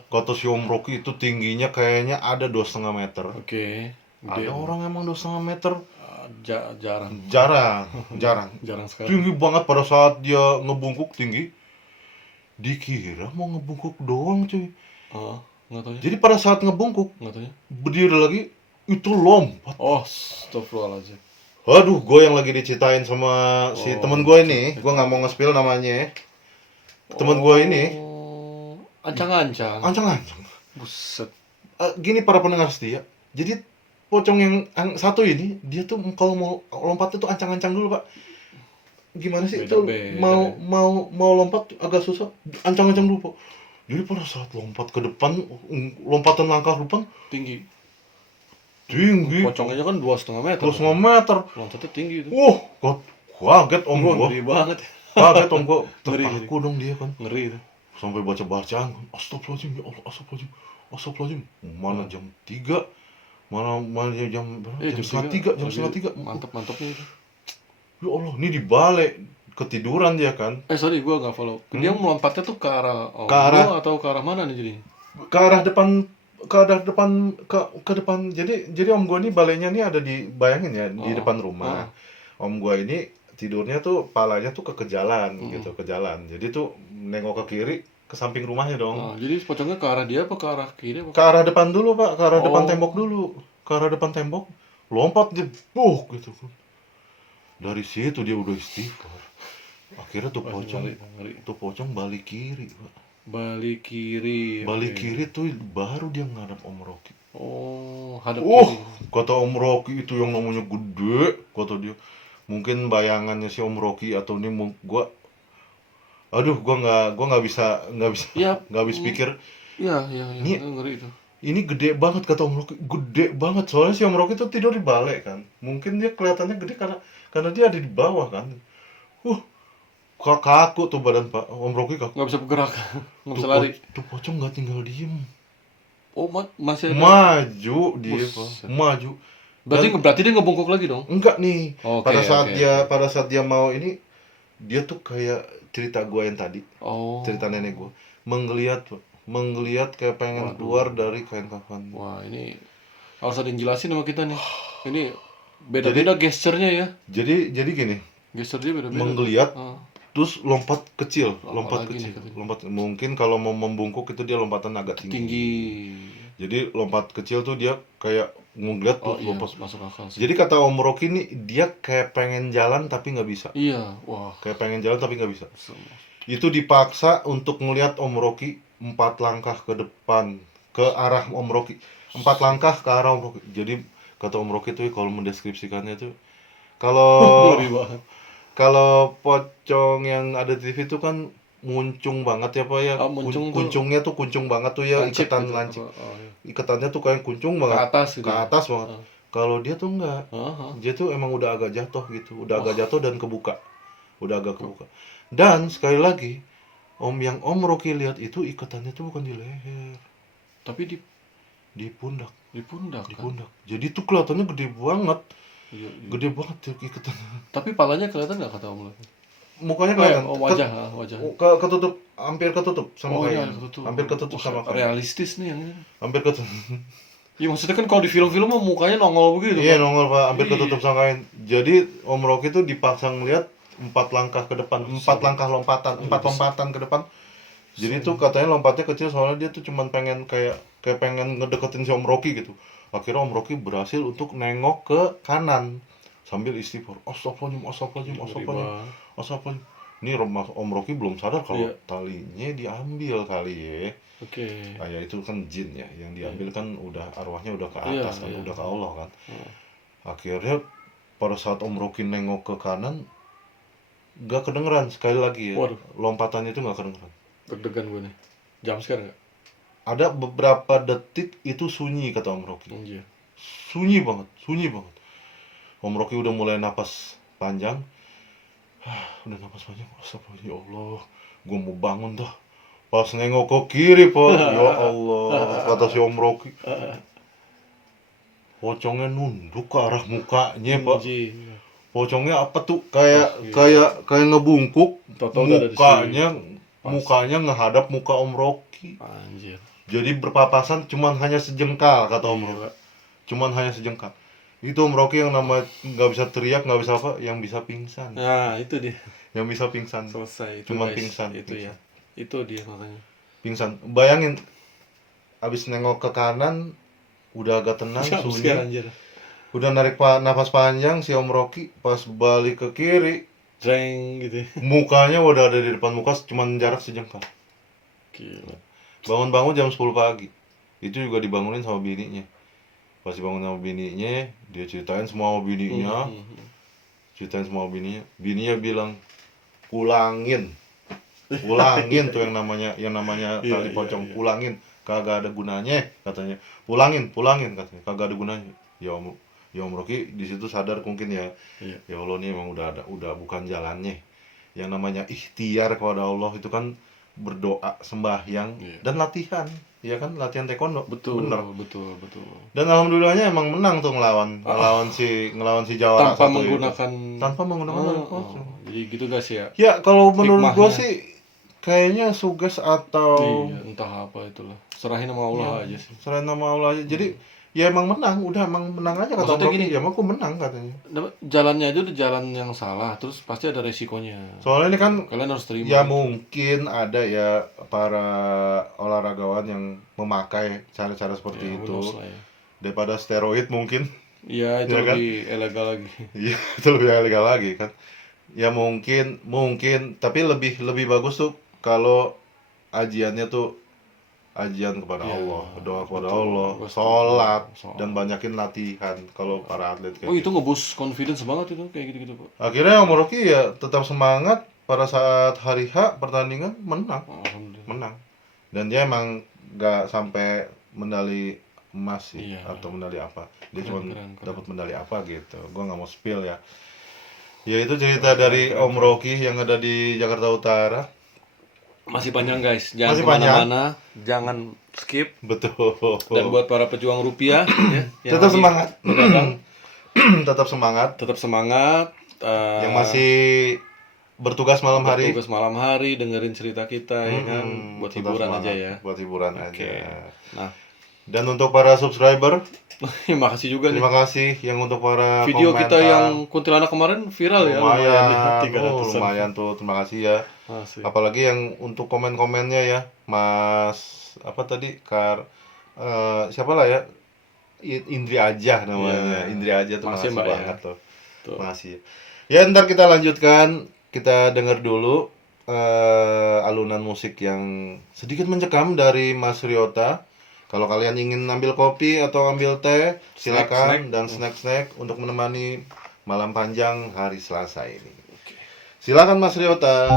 Kata si Om Rocky itu tingginya kayaknya ada 2,5 meter. Oke. Ada orang emang 2,5 meter? Jarang sekali. Tinggi banget. Pada saat dia ngebungkuk tinggi, dikira mau ngebungkuk doang cuy. Nggak tahu ya. Jadi pada saat ngebungkuk, Nggak tahu ya. berdiri lagi, itu lompat. Astagfirullahaladzim. Aduh, gue yang lagi diceritain sama si temen gue ini, gue nggak mau nge-spill namanya. Temen gue ini ancang-ancang. Buset. Gini para pendengar setia, jadi pocong yang satu ini, dia tuh kalau mau lompat itu ancang-ancang dulu Pak. Gimana sih itu mau lompat agak susah, ancang-ancang dulu Pak. Jadi pada saat lompat ke depan, lompatan langkah depan tinggi. Pocongnya kan 2,5 meter. 2,5 meter. Lompatnya tinggi itu. Kaget Om gue. Ngeri banget. Kaget Om gue. Terpaku dong dia kan. Ngeri itu. Sampai baca bacaan. Astagfirullahaladzim, ya Allah, astagfirullahaladzim. Mana jam 3? Mana jam berapa? Jam setengah tiga. Mantap-mantapnya itu. Ya Allah, ini dibalik. Ketiduran dia kan. Sorry, gue nggak follow. Dia melompatnya tuh ke arah atau ke arah mana nih jadi? Ke arah depan. Jadi Om gue ini balainya nih ada bayangin ya, di depan rumah. Om gue ini tidurnya tuh palanya tuh ke jalan gitu, ke jalan. Jadi tuh nengok ke kiri, ke samping rumahnya dong. Jadi pocongnya ke arah dia apa ke arah kiri apa? Ke arah depan dulu Pak, ke arah depan tembok dulu. Ke arah depan tembok, lompat dia, gitu. Dari situ dia udah istighfar. Akhirnya tuh pocong balik kiri Pak. Balik kiri tuh baru dia ngadap Om Rocky. Hadap kiri. Kata Om Rocky itu yang namanya gede, kata dia. Mungkin bayangannya si Om Rocky atau ini gua nggak bisa pikir. Iya, ngeri itu. ini gede banget kata Om Rocky, gede banget. Soalnya si Om Rocky tuh tidur di balai kan. Mungkin dia kelihatannya gede karena dia ada di bawah kan. Uh, kaku tuh badan Pak Om Rocky kaku. Nggak bisa bergerak, nggak Tuh, bisa lari. tuh pocong nggak tinggal diem, Oh, masih ada. maju dia Pak, Buset. maju. Berarti dia ngebungkuk lagi dong? Enggak nih. Oke, Pada saat dia mau ini, dia tuh kayak cerita gua yang tadi, Oh. cerita nenek gua, menggeliat Pak. Menggeliat kayak pengen keluar dari kain kafan. Wah, ini harus ada yang jelasin sama kita nih. Ini beda-beda gesturnya ya. Jadi gini, Gestur dia beda-beda. menggeliat Ah. terus lompat kecil, Lompat lompat lagi kecil, nih katanya. lompat. Mungkin kalau mau membungkuk itu dia lompatan agak tinggi. Tinggi. Jadi lompat kecil tuh dia kayak ngeliat Oh tuh iya, lompat. masuk akal sih. Jadi kata Om Rocky nih, dia kayak pengen jalan tapi nggak bisa. Iya, wah. Kayak pengen jalan tapi nggak bisa. Itu dipaksa untuk ngeliat Om Rocky 4 langkah ke depan, ke arah Om Rocky. 4 langkah ke arah Om Rocky. Jadi kata Om Rocky tuh kalau mendeskripsikannya tuh, kalau Ngeri banget. kalau pocong yang ada di TV itu kan muncung banget ya Pak ya. Muncung tuh Kuncungnya tuh kuncung banget tuh ya, lancip iketan gitu. lancip. Oh, iya. Ikatannya tuh kayak kuncung Ke banget. atas gitu. Ke atas banget. Ah. Kalau dia tuh enggak. Aha. Dia tuh emang udah agak jatuh gitu. Udah agak jatuh dan kebuka. Udah agak kebuka. Dan sekali lagi, yang Om Rocky lihat itu ikatannya tuh bukan di leher, Tapi di pundak. di pundak Di kan. pundak. Jadi tuh kelihatannya gede banget. Iya, iya. Gede banget tuh ikatannya. Tapi palanya kelihatan nggak kata Om Laki? Mukanya kelihatan. wajah. Ketutup, hampir ketutup sama Oh iya, kain. ketutup. Hampir ketutup sama kain. Realistis nih yang ini. Hampir ketutup. Ya maksudnya kan kalau di film-film mah mukanya nongol begitu. Iya Pak. nongol Pak, hampir Iya. ketutup sama kain. Jadi Om Rocky tuh dipaksa ngeliat 4 langkah ke depan, 4 langkah lompatan, 4 lompatan ke depan. Jadi tuh katanya lompatnya kecil soalnya dia tuh cuman pengen kayak pengen ngedeketin si Om Rocky gitu. Akhirnya Om Rocky berhasil untuk nengok ke kanan sambil istighfar. Astagfirullahaladzim. Ini Om Rocky belum sadar kalau Iya. talinya diambil kali ya. Oke. Ya itu kan jin ya, yang diambil kan udah arwahnya udah ke Iya, atas kan, iya. udah ke Allah kan. Hmm. Akhirnya pada saat Om Rocky nengok ke kanan, gak kedengeran sekali lagi ya. Waduh. Lompatannya itu gak kedengeran. Deg-degan gue nih. Jam sekarang nggak? Ada beberapa detik itu sunyi kata Om Rocky. Iya. Sunyi banget. Om Rocky udah mulai napas panjang. Udah napas panjang. Astagfirullah, ya Allah, gue mau bangun dah. Pas nengok ke kiri Pak, ya Allah, kata si Om Rocky, pocongnya nunduk ke arah mukanya Pak. Anjing. Pocongnya apa tuh kayak ngebungkuk, Tahu-tahu udah ada di mukanya ngehadap muka Om Rocky. Anjir. Jadi berpapasan cuman hanya sejengkal kata Om Iya, Rocky. Pak. Cuman hanya sejengkal. Itu Om Rocky yang namanya nggak bisa teriak, nggak bisa apa, yang bisa pingsan. Nah, itu dia. Yang bisa pingsan. Selesai itu. Cuman guys. pingsan. Itu ya. Itu dia makanya. Pingsan. Bayangin abis nengok ke kanan udah agak tenang, Jam sunyi. sekarang anjir. Udah narik nafas panjang si Om Rocky, pas balik ke kiri, Jreng gitu. mukanya udah ada di depan muka, cuman jarak sejengkal. Gila. Bangun-bangun jam 10 pagi. Itu juga dibangunin sama bininya. Pas dibangun sama bininya, dia ceritain semua sama bininya. Bininya bilang, ulangin tuh yang namanya Iya, tali pocong, iya. ulangin, kagak ada gunanya katanya. Ulangin katanya, kagak ada gunanya. Ya Om Rocky di situ sadar mungkin ya. Iya. Ya Allah, nih emang udah bukan jalannya. Yang namanya ikhtiar kepada Allah itu kan berdoa, sembahyang, Iya. dan latihan. Ya kan, latihan taekwondo. Betul. Bener. Betul. Dan alhamdulillahnya emang menang tuh ngelawan si Jawara Tanpa satu itu. menggunakan Tanpa menggunakan tali Oh, pocong. jadi gitu guys ya. Ya kalau menurut gua Hikmahnya. sih kayaknya suges atau Iya, entah apa itulah. Serahin sama Allah aja sih. selain nama Allah aja. Jadi ya emang menang, udah emang menang aja kata Om Maksudnya Rocky. gini. Ya emang aku menang katanya. Jalannya aja udah jalan yang salah, terus pasti ada resikonya. Soalnya ini kan Kalian harus terima. ya mungkin ada ya para olahragawan yang memakai cara-cara seperti Ya, itu bonus lah ya. daripada steroid mungkin. Iya, itu Ya kan? lebih elegan lagi. Iya, itu lebih legal lagi kan. Ya mungkin tapi lebih bagus tuh kalau ajiannya tuh ajian kepada Iya, Allah, doa kepada betul. Allah, Gua setuju. sholat, Sholat. dan banyakin latihan kalau para atlet kayak Oh, gitu. itu nge-boost confidence banget itu kayak gitu-gitu, Pak. Akhirnya Om Rocky ya tetap semangat pada saat hari H pertandingan menang. Alhamdulillah. Menang. Dan dia emang nggak sampai medali emas sih, Iya. atau medali apa. Dia Keren, cuma keren. dapat medali apa gitu. Gua nggak mau spill ya. Ya itu cerita dari Om Rocky yang ada di Jakarta Utara. Masih panjang guys, jangan Masih panjang. kemana-mana, jangan skip. Betul. Dan buat para pejuang rupiah, ya, yang Tetap lagi semangat. begadang, Tetap semangat. tetap semangat. Yang masih bertugas malam hari. Bertugas malam hari, dengerin cerita kita, ya kan, buat Tetap hiburan semangat. aja ya. Buat hiburan Oke. aja. Nah, Dan untuk para subscriber, makasih juga nih. terima kasih yang untuk para Video komentar. kita yang kuntilanak kemarin viral ya, lumayan, ya, 300-an. lumayan tuh, terima kasih ya. Masih. Apalagi yang untuk komen-komennya ya, Mas apa tadi siapa lah ya, Indri Aja namanya. Iya. Indri Aja tuh Makasih, makasih Mbak, ya. banget tuh. Tuh. Makasih. Ya ntar kita lanjutkan, kita dengar dulu alunan musik yang sedikit mencekam dari Mas Ryota. Kalau kalian ingin ambil kopi atau ambil teh, silakan, dan snack-snack untuk menemani malam panjang hari Selasa ini. Silakan Mas Ryota.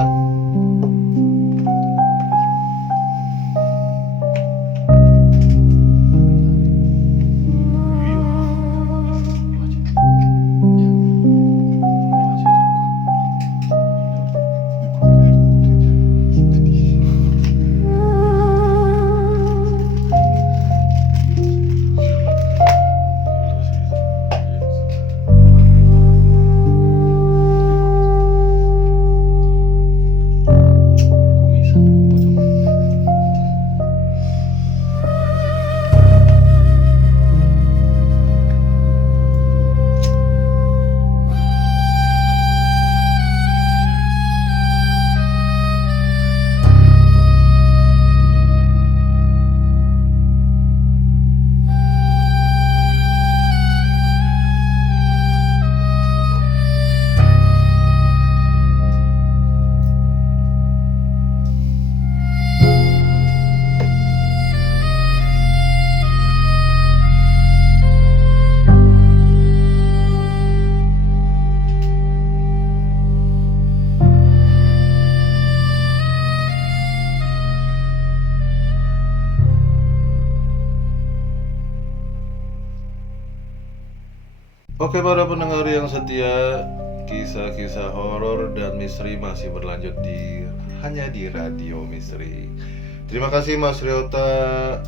Oke para pendengar yang setia, kisah-kisah horor dan misteri masih berlanjut hanya di Radio Misteri. Terima kasih Mas Ryota,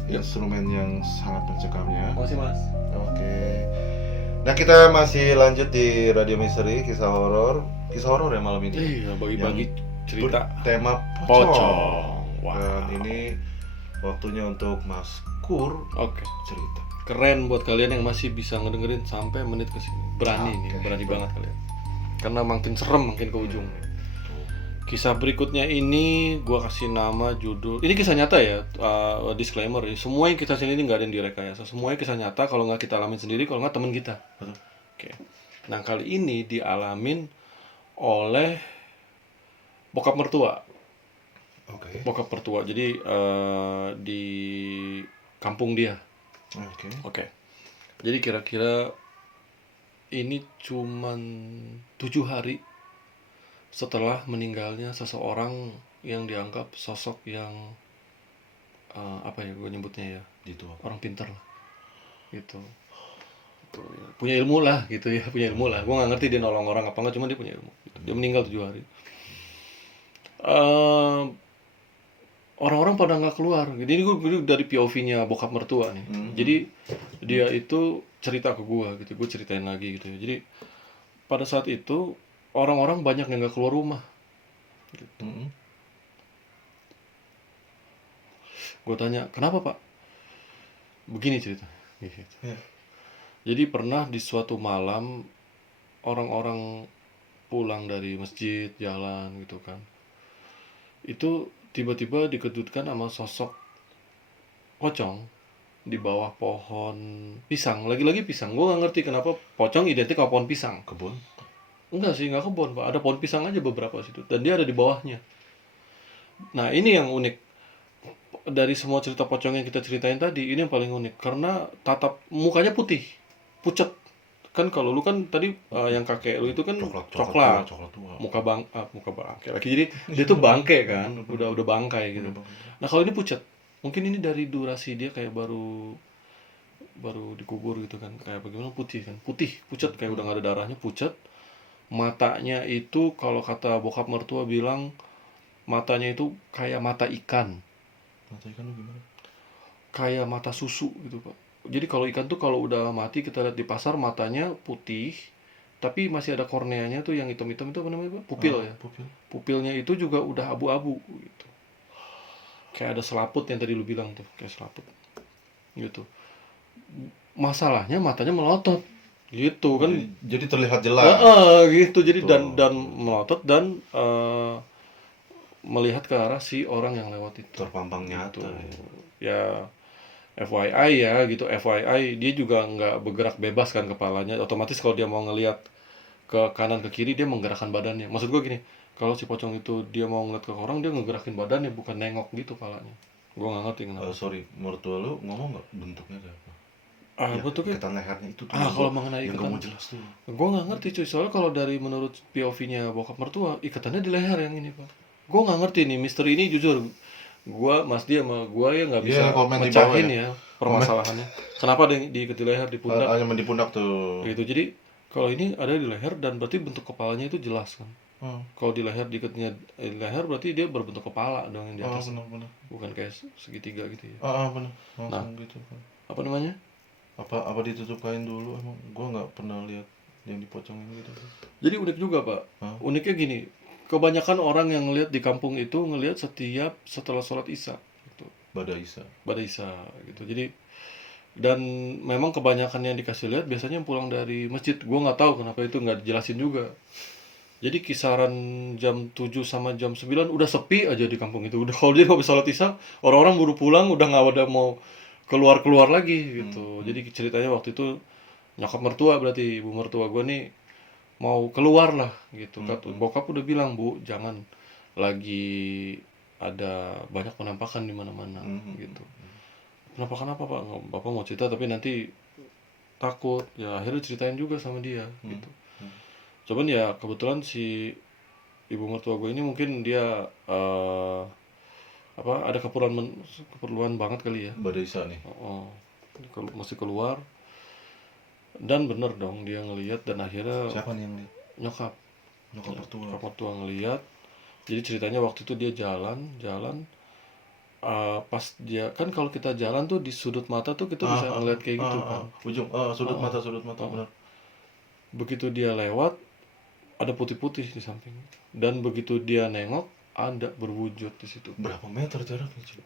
instrumen yang sangat mencekamnya. Makasih Mas. Oke. Nah kita masih lanjut di Radio Misteri, kisah horor ya malam ini. Iya, bagi-bagi cerita Tema pocong. pocong. Wow. Dan ini waktunya untuk Mas Kur Oke. cerita. Keren buat kalian yang masih bisa ngedengerin sampai menit ke sini. Berani nih, berani banget kalian. Karena makin serem makin ke ujung. Kisah berikutnya ini gua kasih nama judul. Ini kisah nyata ya, disclaimer ya. Semua yang kita sini ini nggak ada yang direkayasa. Semuanya kisah nyata. Kalau nggak kita alamin sendiri, kalau nggak teman kita. Oke. Nah kali ini dialamin oleh bokap mertua. Oke. Bokap mertua. Jadi di kampung dia. Oke. Jadi kira-kira ini cuman 7 hari setelah meninggalnya seseorang yang dianggap sosok yang apa ya gue nyebutnya ya, Gitu. orang pintar lah gitu. Tuh, ya. Punya ilmu lah gitu ya, punya ilmu lah. Gue nggak ngerti dia nolong orang apa nggak, cuma dia punya ilmu gitu. Dia meninggal 7 hari. Orang-orang pada nggak keluar. Jadi ini gue dari POV-nya bokap mertua nih. Jadi dia itu cerita ke gue gitu. Gue ceritain lagi gitu. Jadi pada saat itu orang-orang banyak yang nggak keluar rumah. Gitu. Gue tanya, kenapa Pak? Begini cerita. Gitu. Ya. Jadi pernah di suatu malam orang-orang pulang dari masjid, jalan gitu kan. Itu tiba-tiba dikejutkan sama sosok pocong di bawah pohon pisang. Lagi-lagi pisang. Gue nggak ngerti kenapa pocong identik sama pohon pisang. Kebun? Enggak sih, nggak kebun Pak. Ada pohon pisang aja beberapa situ. Dan dia ada di bawahnya. Nah ini yang unik. Dari semua cerita pocong yang kita ceritain tadi, ini yang paling unik. Karena tatap mukanya putih, pucet. Kan kalau lu kan tadi yang kakek lu itu kan coklat. tua. Muka bangke lagi. Jadi dia tuh bangke kan, udah bangkai gitu. Nah kalau ini pucat. mungkin ini dari durasi dia kayak baru baru dikubur gitu kan, kayak bagaimana, putih kan, putih pucat, kayak udah nggak ada darahnya, pucat. Matanya itu kalau kata bokap mertua bilang matanya itu kayak mata ikan, Mata ikan lu gimana? kayak mata susu gitu pak. Jadi kalau ikan tuh kalau udah mati kita lihat di pasar matanya putih, tapi masih ada korneanya tuh yang hitam-hitam, itu apa namanya pak? Pupil ya. Pupil. Pupilnya itu juga udah abu-abu gitu. Kayak ada selaput yang tadi lu bilang tuh, kayak selaput gitu. Masalahnya matanya melotot gitu kan. Jadi terlihat jelas. Gitu. Jadi Tuh. dan melotot dan melihat ke arah si orang yang lewat itu. Terpampang nyata. Gitu. Ya. Ya FYI ya gitu, FYI dia juga nggak bergerak bebas kan kepalanya. Otomatis kalau dia mau ngelihat ke kanan ke kiri dia menggerakkan badannya. Maksud gua gini, kalau si pocong itu dia mau ngeliat ke orang dia ngegerakin badannya, bukan nengok gitu kepalanya. Gua nggak ngerti kenapa. Sorry, mertua lu ngomong nggak bentuknya kayak apa? Ya, Bentuknya ikatan lehernya itu tuh kalau mengenai yang ikatan, kamu jelas tuh. gue nggak ngerti cuy, soalnya kalau dari menurut POV-nya bokap mertua ikatannya di leher yang ini pak. Gue nggak ngerti nih misteri ini, jujur gue mas dia sama gue ya nggak bisa Iya, komen di bawah mecahin ya. ya permasalahannya. Kenapa ada yang diikat di leher, di pundak Hanya di pundak tuh. gitu. Jadi kalau ini ada di leher dan berarti bentuk kepalanya itu jelas kan. Kalau di leher diikatnya di leher berarti dia berbentuk kepala dong yang di atas, Benar. bukan kayak segitiga gitu ya. Benar. Langsung gitu kan. Apa namanya? Apa ditutup kain dulu, emang gua nggak pernah lihat yang dipocongin gitu. Jadi unik juga pak. Uniknya gini, kebanyakan orang yang ngelihat di kampung itu ngelihat setiap setelah sholat isya gitu. Bada Isa. Gitu. Jadi dan memang kebanyakan yang dikasih lihat biasanya yang pulang dari masjid. Gue nggak tahu kenapa itu nggak dijelasin juga. Jadi kisaran jam 7 sama jam 9 udah sepi aja di kampung itu. Udah kalau dia habis sholat isya, orang-orang buru pulang, udah nggak ada mau keluar lagi gitu. Jadi ceritanya waktu itu nyokap mertua, berarti ibu mertua gue nih mau keluar lah gitu. Bokap udah bilang, bu jangan, lagi ada banyak penampakan di mana-mana gitu. Penampakan apa pak? Bapak mau cerita tapi nanti takut. Ya akhirnya ceritain juga sama dia gitu. Cuman ya kebetulan si ibu mertua gue ini mungkin dia ada keperluan banget kali ya. Bada Isa nih. Mesti keluar. Dan bener dong dia ngelihat, dan akhirnya Siapa nih yang lihat? nyokap Mertua. ngelihat. Jadi ceritanya waktu itu dia jalan pas dia kan, kalau kita jalan tuh di sudut mata tuh kita bisa ngeliat kayak gitu kan. Ujung sudut mata benar. Begitu dia lewat ada putih-putih di samping, dan begitu dia nengok ada berwujud di situ. Berapa meter jaraknya cuy?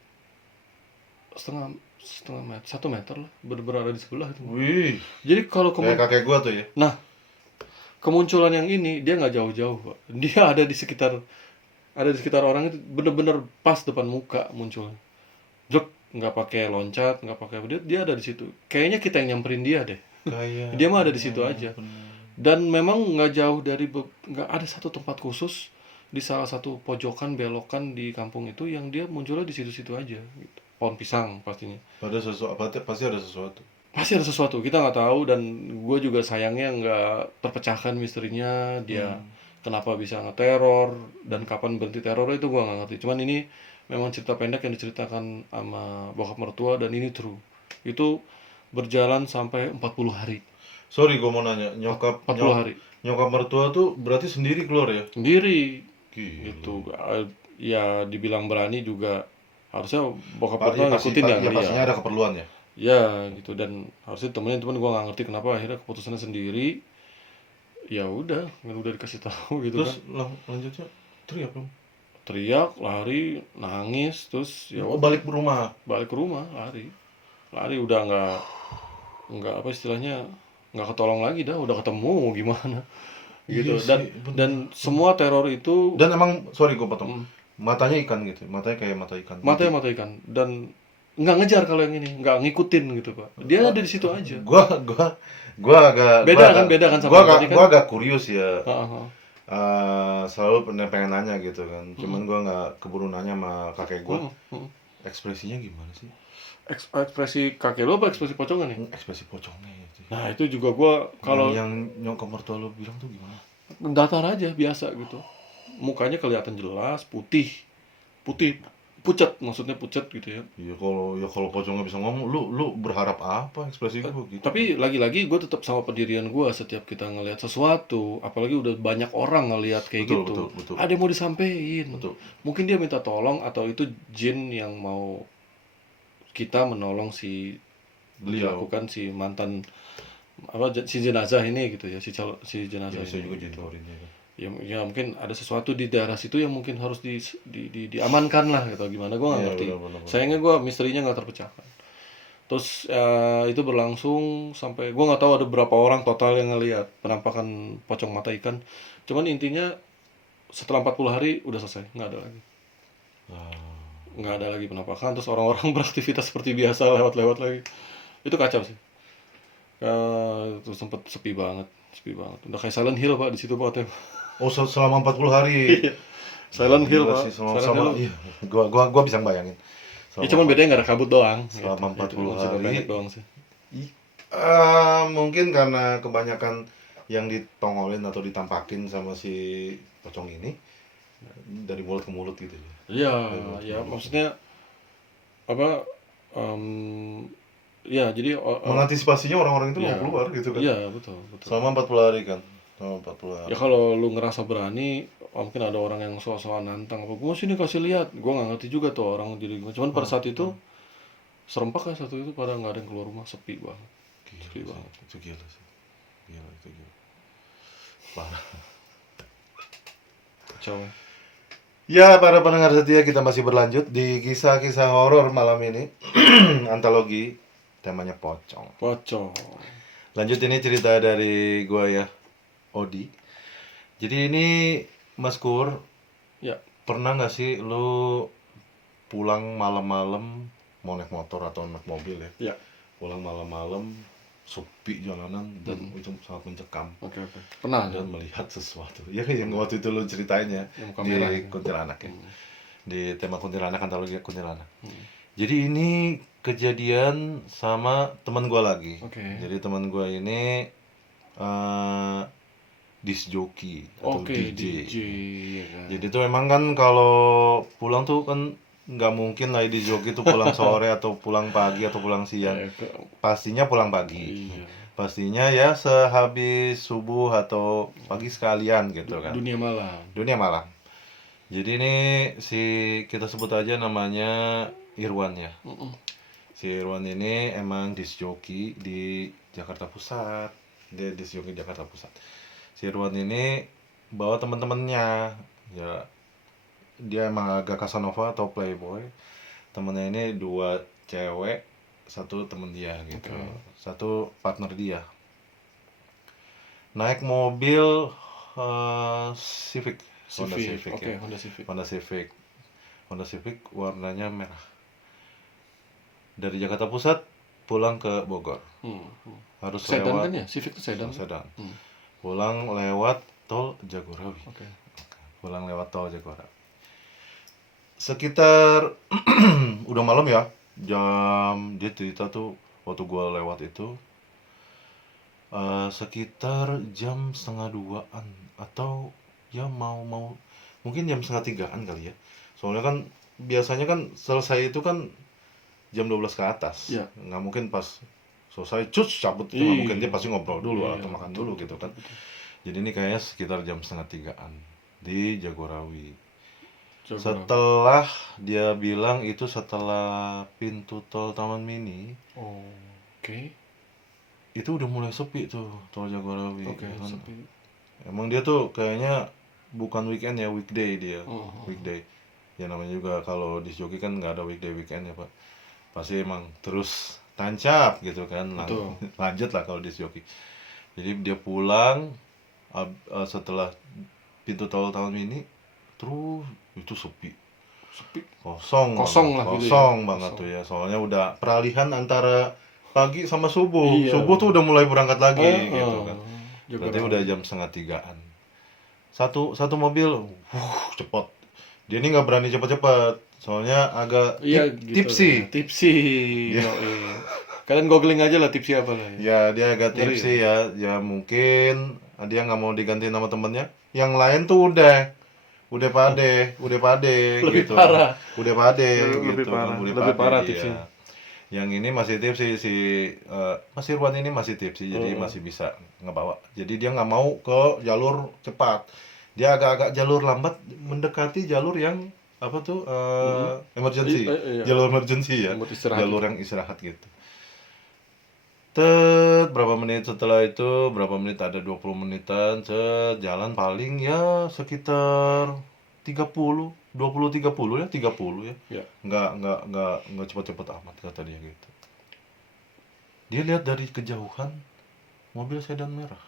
setengah meter, 1 meter lah, berada di sebelah itu. Wih, Jadi kalau kayak kakek gua tuh ya. nah kemunculan yang ini dia nggak jauh-jauh pak, dia ada di sekitar orang itu, bener-bener pas depan muka munculnya. Jok, nggak pakai loncat, nggak pakai apa, dia ada di situ. Kayaknya kita yang nyamperin dia deh. Kayak Dia mah ada di situ aja. Dan memang nggak jauh dari, nggak ada satu tempat khusus di salah satu pojokan belokan di kampung itu yang dia munculnya di situ-situ aja gitu. Pohon pisang pastinya. Pasti ada sesuatu. Pasti ada sesuatu, kita nggak tahu, dan gue juga sayangnya nggak terpecahkan misterinya dia kenapa bisa ngeteror dan kapan berhenti teror, itu gue nggak ngerti. Cuman ini memang cerita pendek yang diceritakan sama bokap mertua, dan ini true. Itu berjalan sampai 40 hari. Sorry, gue mau nanya, 40 hari. Nyokap mertua tuh berarti sendiri keluar ya? Sendiri. Gila. Gitu. Ya dibilang berani juga, harusnya bokap mertua ngikutin ya, dia. pastinya ada keperluan ya. Ya gitu, dan harusnya temennya, gue nggak ngerti kenapa akhirnya keputusannya sendiri. Ya udah dikasih tahu gitu. Terus kan lanjutnya teriak dong. Teriak, lari, nangis, terus ya balik ke rumah, lari udah nggak apa istilahnya, nggak ketolong lagi dah, udah ketemu mau gimana gitu. Iya sih, dan semua teror itu, dan emang sorry gue potong, matanya ikan gitu, matanya kayak mata ikan, mata ikan, dan nggak ngejar. Kalau yang ini nggak ngikutin gitu pak, dia ada di situ aja. Gua agak beda kan sama tadi kan. Gua agak kurius ya. Uh-huh. Selalu pengen nanya gitu kan, cuman gua nggak keburu nanya sama kakek gua. Ekspresinya gimana sih? Ekspresi kakek lo apa ekspresi pocongnya nih? Ekspresi pocongnya itu. Nah itu juga gua kalau yang nyokap mertua lo bilang tuh gimana? datar aja biasa gitu, mukanya kelihatan jelas putih pucat, maksudnya pucat gitu ya. Iya, kalau pocong nggak bisa ngomong, lu berharap apa ekspresi lu gitu? Tapi lagi-lagi gue tetap sama pendirian gue, setiap kita ngelihat sesuatu, apalagi udah banyak orang ngelihat kayak Betul, gitu, betul, betul. ada yang mau disampaikan. Betul. Mungkin dia minta tolong atau itu jin yang mau kita menolong Beliau. dilakukan si mantan si jenazah ini gitu ya, si jenazah Ya, saya ini. juga jadi teorinya kan. Ya mungkin ada sesuatu di daerah situ yang mungkin harus diamankan lah gitu, gimana gue nggak Iya, ngerti. benar. Sayangnya gue misterinya nggak terpecahkan. Terus itu berlangsung sampai gue nggak tahu ada berapa orang total yang ngelihat penampakan pocong mata ikan. Cuman intinya setelah 40 hari udah selesai, nggak ada lagi. Nggak ada lagi penampakan. Terus orang-orang beraktivitas seperti biasa, lewat-lewat lagi. Itu kacau sih. Itu sempet sepi banget. Udah kayak Silent Hill pak di situ pak. Oh, selama 40 hari. Silent Hill Gila pak. sih, Silent sama Hill. iya. Gua bisa bayangin. Ya cuman bedanya nggak ada kabut doang. Selama 40 Itu hari. pendek doang sih. Mungkin karena kebanyakan yang ditongolin atau ditampakin sama si pocong ini dari mulut ke mulut gitu ya. Iya, ya maksudnya apa? Ya jadi Mengantisipasinya orang-orang itu ya, mau keluar gitu kan. Iya betul. Selama 40 hari kan. Selama 40 hari. Ya kalau lu ngerasa berani, mungkin ada orang yang soal nantang apa, gue sini kasih lihat, gue nggak ngerti juga tuh orang jadi cuman pada saat itu serempak kan satu itu pada nggak ada yang keluar rumah, sepi banget. Sepi banget. Itu gila sih. Itu gila. Parah. Kacau. Ya, para pendengar setia, kita masih berlanjut di kisah-kisah horor malam ini. Antologi, temanya pocong. Lanjut, ini cerita dari gua ya, Odi. Jadi ini Mas Kur, Ya. pernah nggak sih lu pulang malam-malam, mau naik motor atau naik mobil ya? Ya. Pulang malam-malam, sepi jalanan dan itu sangat mencekam. Oke. Pernah Dan melihat sesuatu. Ya, yang waktu itu lu ceritain ya, di Kuntilanak ya. Di tema Kuntilanak, antologi Kuntilanak. Jadi ini kejadian sama teman gua lagi. Jadi teman gua ini disc jockey atau DJ. Ya kan? Jadi tuh emang kan kalau pulang tuh kan nggak mungkin lah disc jockey tuh pulang sore atau pulang pagi atau pulang siang. Pastinya pulang pagi. Iya. Pastinya ya sehabis subuh atau pagi sekalian gitu kan. Dunia malam. Jadi ini kita sebut aja namanya Irwan ya. Si Irwan ini emang disc jockey di Jakarta Pusat. Dia disc jockey Jakarta Pusat. Si Irwan ini bawa teman-temannya. Ya, dia emang agak Casanova atau playboy. Temennya ini 2 cewek, 1 temen dia gitu. Satu partner dia. Naik mobil Civic. Honda Civic warnanya merah. Dari Jakarta Pusat pulang ke Bogor. Harus sedan lewat kan ya? Civic itu sedan. Pulang lewat tol Jagorawi. Pulang lewat tol Jagorawi. Sekitar udah malam ya. Dia cerita tuh waktu gua lewat itu sekitar jam 1:30-an atau ya mau mungkin jam 2:30-an kali ya. Soalnya kan biasanya kan selesai itu kan jam 12 ke atas. Nggak mungkin pas selesai cabut itu nggak mungkin, dia pasti ngobrol dulu atau makan dulu gitu kan. Jadi ini kayaknya sekitar jam 2:30-an di Jagorawi. Setelah dia bilang itu setelah pintu tol Taman Mini. Itu udah mulai sepi tuh tol Jagorawi. Sepi. Emang dia tuh kayaknya bukan weekend ya, weekday dia. Weekday. Ya namanya juga kalau disc jockey kan nggak ada weekday weekend ya Pak. Pasti emang terus tancap gitu kan. Lanjut lah kalau disc jockey. Jadi dia pulang setelah pintu tol Taman Mini, terus itu sepi. Kosong banget tuh ya. Soalnya udah peralihan antara pagi sama subuh. Subuh tuh udah mulai berangkat lagi gitu kan. Berarti udah jam 2:30-an. Satu mobil cepet. Dia ini nggak berani cepet-cepet. Soalnya agak tipsy. Kalian googling aja lah tipsy apa lah ya. Dia agak tipsy ya. Ya mungkin dia nggak mau diganti nama temennya. Yang lain tuh udah udah pade Lebih gitu. parah. Udah pade Lebih gitu parah, kan, udah lebih pade parah dia. tipsnya. Yang ini masih tips sih Mas Irwan ini masih tips sih, jadi Heeh. masih bisa ngebawa. Jadi dia nggak mau ke jalur cepat. Dia agak-agak jalur lambat mendekati jalur yang apa tuh Mhm. emergency. Iya, Jalur emergency ya. buat istirahat Jalur gitu. yang istirahat gitu. Berapa menit setelah itu, berapa menit ada 20 menitan, jalan paling ya sekitar 30 ya, 30 ya. Ya. Nggak cepet-cepet amat kata dia gitu. Dia lihat dari kejauhan mobil sedan merah.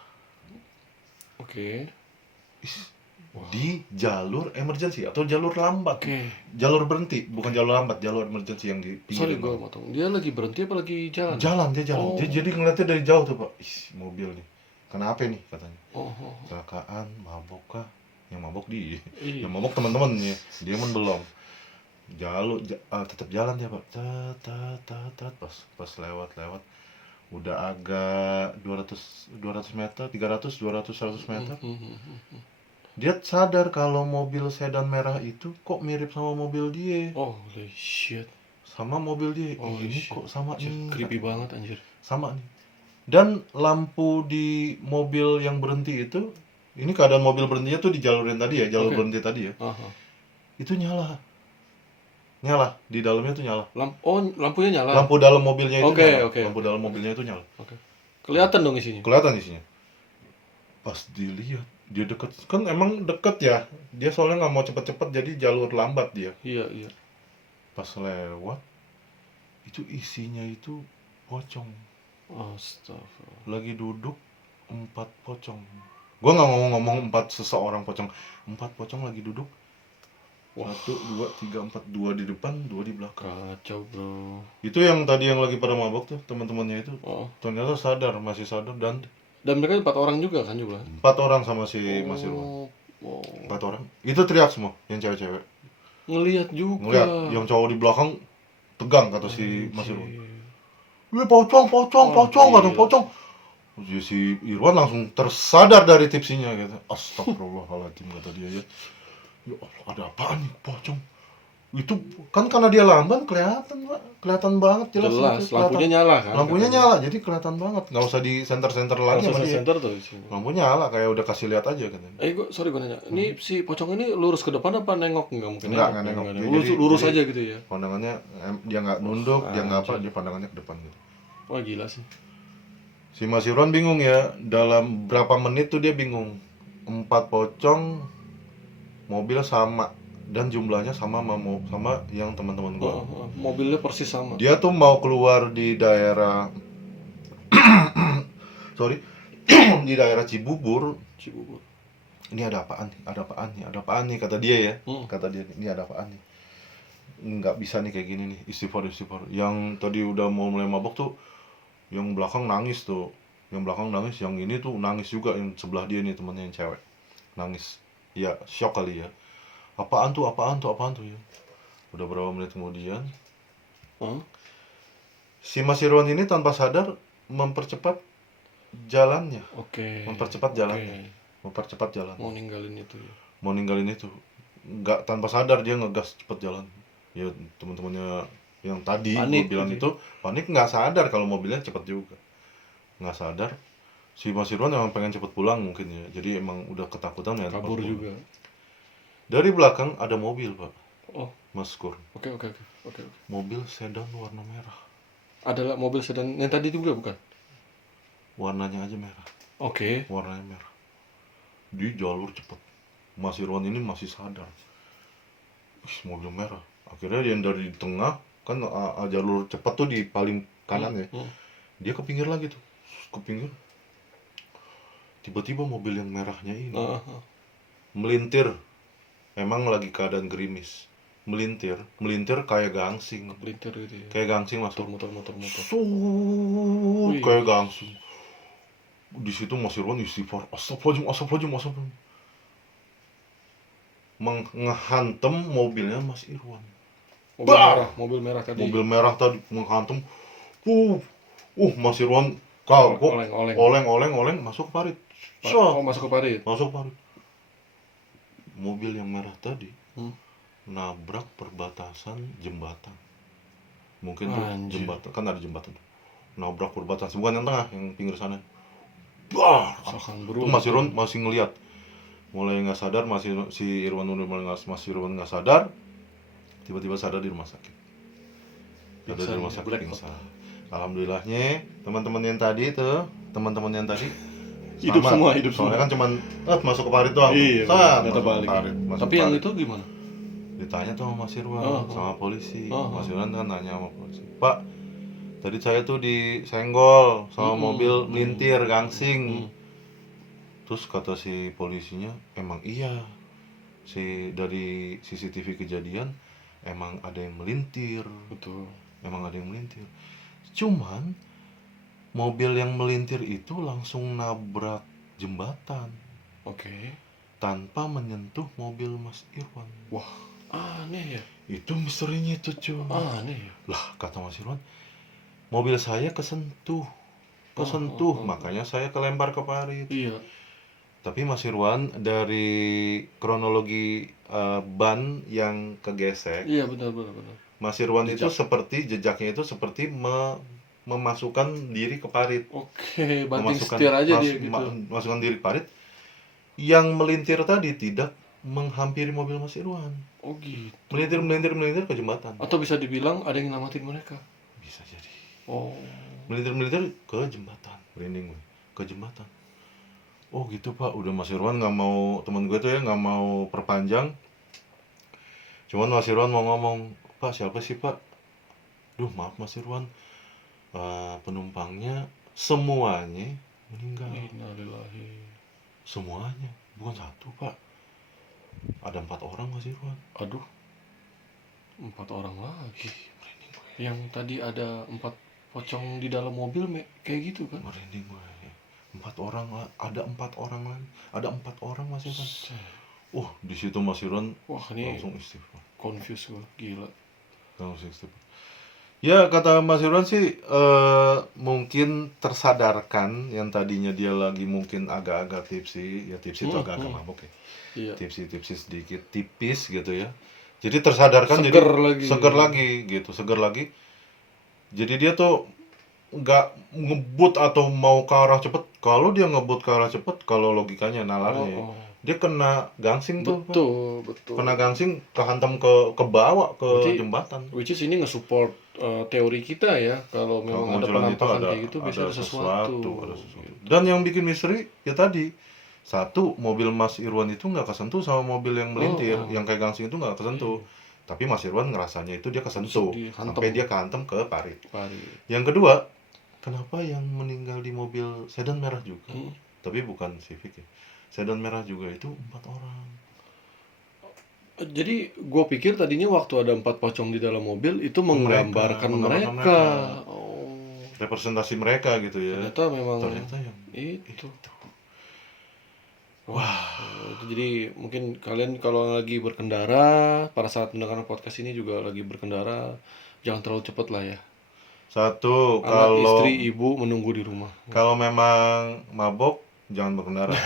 Oke. Di jalur emergency atau jalur lambat. Oke. Jalur berhenti, bukan jalur lambat, jalur emergency yang di Sorry pinggir gue jalan. motong. Dia lagi berhenti apa lagi jalan? Jalan, dia jalan. Oh. Dia jadi ngeliatnya dari jauh tuh, Pak. Mobil nih. Kenapa nih katanya? Oh, oh. Kecelakaan, mabok kah? Yang mabok dia. Iya. Yang mabok teman-temannya. Dia pun belum. Tetap jalan dia, Pak. Tat. Pas lewat udah agak 200 meter, 300, 200, 100 meter. Dia sadar kalau mobil sedan merah itu kok mirip sama mobil dia. Oh, holy shit. Sama mobil dia. Oh, Ini shit. kok sama Anjir, nih. creepy banget anjir. Sama nih. Dan lampu di mobil yang berhenti itu, ini keadaan mobil berhentinya tuh di jalur yang tadi ya, jalur Oke. berhenti tadi ya. Aha. Itu nyala. Nyala, di dalamnya tuh nyala. Lampunya nyala. Lampu dalam mobilnya itu Oke, nyala. oke, Lampu oke. dalam mobilnya itu nyala. Oke. Kelihatan dong isinya. Kelihatan isinya. Pas dilihat, dia deket, kan emang deket ya. Dia soalnya nggak mau cepet-cepet, jadi jalur lambat dia. Iya, iya. Pas lewat, itu isinya itu pocong. Astagfirullah. Lagi duduk 4 pocong. Gua nggak ngomong 4 seseorang pocong. 4 pocong lagi duduk. Wah. 1, 2, 3, 4. 2 di depan, 2 di belakang. Kacau, bro. Itu yang tadi yang lagi pada mabok tuh, teman-temannya itu. Oh. Ternyata masih sadar, dan Dan mereka 4 orang juga kan juga? 4 orang sama si Mas Irwan. Oh. 4 orang. Itu teriak semua, yang cewek-cewek. Ngelihat juga. Ngeliat, yang cowok di belakang tegang kata si Mas Irwan. Anjir. Wih, pocong, kata gila. pocong. Jadi si Irwan langsung tersadar dari tipsinya gitu. Astagfirullahaladzim kata dia ya. Ya Allah, ada apaan nih pocong? Itu kan karena dia lamban kelihatan, Pak. Kelihatan banget jelas. Jelas, itu, lampunya nyala kan? Lampunya nyala, jadi kelihatan banget. Nggak usah di center lagi sama dia. Center tuh di sini. Lampu nyala kayak udah kasih lihat aja katanya. Sorry gue nanya. Ini si pocong ini lurus ke depan apa nengok? Enggak mungkin Nggak nengok. Lurus Jadi- aja gitu ya. Pandangannya dia nggak nunduk, dia nggak apa, dia pandangannya ke depan gitu. Wah, gila sih. Si Mas Irwan bingung ya, dalam berapa menit tuh dia bingung. 4 pocong, mobil sama, dan jumlahnya sama yang teman-teman gua. Mobilnya persis sama. Dia tuh mau keluar di daerah di daerah Cibubur. Ini ada apaan nih kata dia ya. Kata dia, ini ada apaan nih. Nggak bisa nih kayak gini nih, istighfar. Yang tadi udah mau mulai mabok tuh, yang belakang nangis tuh. Yang belakang nangis, yang ini tuh nangis juga, yang sebelah dia nih temannya yang cewek. Nangis. Ya, shock kali ya. Apaan tuh ya. Udah berapa menit kemudian, si Mas Irwan ini tanpa sadar mempercepat jalannya. Mempercepat jalannya. Mau ninggalin itu ya. Nggak, tanpa sadar dia ngegas cepet jalan. Ya teman-temannya yang tadi Panik gue bilang gitu. itu panik, nggak sadar kalau mobilnya cepet juga. Nggak sadar. Si Mas Irwan emang pengen cepet pulang mungkin ya. Jadi emang udah ketakutan ya. Kabur juga. Dari belakang ada mobil, Pak. Oh. Mas Kur. Oke. Mobil sedan warna merah. Adalah mobil sedan yang tadi juga bukan? Warnanya aja merah. Oke. Warnanya merah. Di jalur cepet. Mas Irwan ini masih sadar. Mobil merah. Akhirnya yang dari tengah, kan jalur cepat tuh di paling kanan ya. Dia ke pinggir lagi tuh. Ke pinggir. Tiba-tiba mobil yang merahnya ini melintir. Emang lagi keadaan gerimis. Melintir kayak gangsing. Melintir gitu ya. Kayak gangsing masuk. Motor. Kayak gangsing. Di situ Mas Irwan istighfar. Astagfirullahaladzim. Menghantam mobilnya Mas Irwan. Mobil merah tadi. Mobil merah tadi menghantam. Mas Irwan kagok. Oleng masuk ke parit. Masuk ke parit. mobil yang merah tadi Hmm. nabrak perbatasan jembatan. Mungkin tuh Anjir. jembatan, kan ada jembatan tuh. Nabrak perbatasan, bukan yang tengah, yang pinggir sana. Bah! Misalkan Itu Mas Irwan masih ngeliat. Mulai nggak sadar, si Irwan udah mulai Mas Irwan nggak sadar. Tiba-tiba sadar di rumah sakit. Sadar di rumah sakit Blackpot. pingsan. Alhamdulillahnya teman-teman yang tadi Hidup selamat. semua, hidup Soalnya semua. kan cuman masuk ke parit doang. Iya, Sat, nggak masuk ke terbalik. parit, masuk Tapi ke yang parit. itu gimana? Ditanya tuh sama Mas Irwan Oh, sama polisi. oh. Mas Irwan kan nanya sama polisi, "Pak, tadi saya tuh disenggol sama mobil melintir gangsing." Terus kata si polisinya, emang iya, dari CCTV kejadian emang ada yang melintir. Betul. Emang ada yang melintir. Cuman mobil yang melintir itu langsung nabrak jembatan Oke. tanpa menyentuh mobil Mas Irwan. Wah, aneh ya. Itu misterinya itu, cuy. Aneh ya. Lah, kata Mas Irwan, mobil saya kesentuh, makanya saya kelempar ke parit. Iya. Tapi Mas Irwan, dari kronologi ban yang kegesek, Iya, benar. Mas Irwan itu jejaknya itu seperti memasukkan diri ke parit. Oke, banting setir aja dia gitu. Masukkan diri ke parit. Yang melintir tadi tidak menghampiri mobil Mas Irwan. Oh gitu. Melintir ke jembatan. Atau bisa dibilang ada yang nyelamatin mereka. Bisa jadi. Oh. Melintir ke jembatan. Merinding gue. Ke jembatan. Oh gitu Pak. Udah Mas Irwan nggak mau, teman gue tuh ya nggak mau perpanjang. Cuman Mas Irwan mau ngomong, "Pak, siapa sih Pak?" Duh, maaf Mas Irwan, penumpangnya semuanya meninggal. Innalillahi. Semuanya, bukan satu Pak. Ada 4 orang Mas Irwan. Aduh. 4 orang lagi. Yang tadi ada 4 pocong di dalam mobil kayak gitu kan? Merinding gue. 4 orang lah, ada 4 orang lagi. Ada 4 orang Mas Irwan. Di situ Mas Irwan Wah, ini langsung istighfar. confuse gue, gila. Langsung istighfar. Ya, kata Mas Irwan sih mungkin tersadarkan yang tadinya dia lagi mungkin agak-agak tipsi. Ya tipsi itu agak-agak mabok ya. Iya. Tipsi sedikit, tipis gitu ya. Jadi tersadarkan, Seger lagi. Jadi dia tuh nggak ngebut atau mau ke arah cepet. Kalau dia ngebut ke arah cepet, kalau logikanya nalarnya, dia kena gangsing tuh. Betul. Kena gangsing, kehantam ke bawah ke Berarti, jembatan. Which is ini nge-support teori kita ya, kalau memang ada penampakan kayak gitu bisa ada sesuatu. Dan yang bikin misteri ya tadi, satu, mobil Mas Irwan itu nggak kesentuh sama mobil yang melintir, yang kayak gangsing itu nggak kesentuh. Tapi Mas Irwan ngerasanya itu dia kesentuh, sampai dia kehantam ke parit. Yang kedua, kenapa yang meninggal di mobil sedan merah juga, tapi bukan Civic ya, sedan merah juga itu 4 orang. Jadi gue pikir tadinya waktu ada 4 pocong di dalam mobil itu menggambarkan mereka. Representasi mereka gitu ya. Ternyata yang itu. Wah, jadi mungkin kalian kalau lagi berkendara, pada saat mendengar podcast ini juga lagi berkendara, jangan terlalu cepat lah ya. Satu, Anak, kalau istri, ibu menunggu di rumah. Kalau memang mabok, jangan berkendara.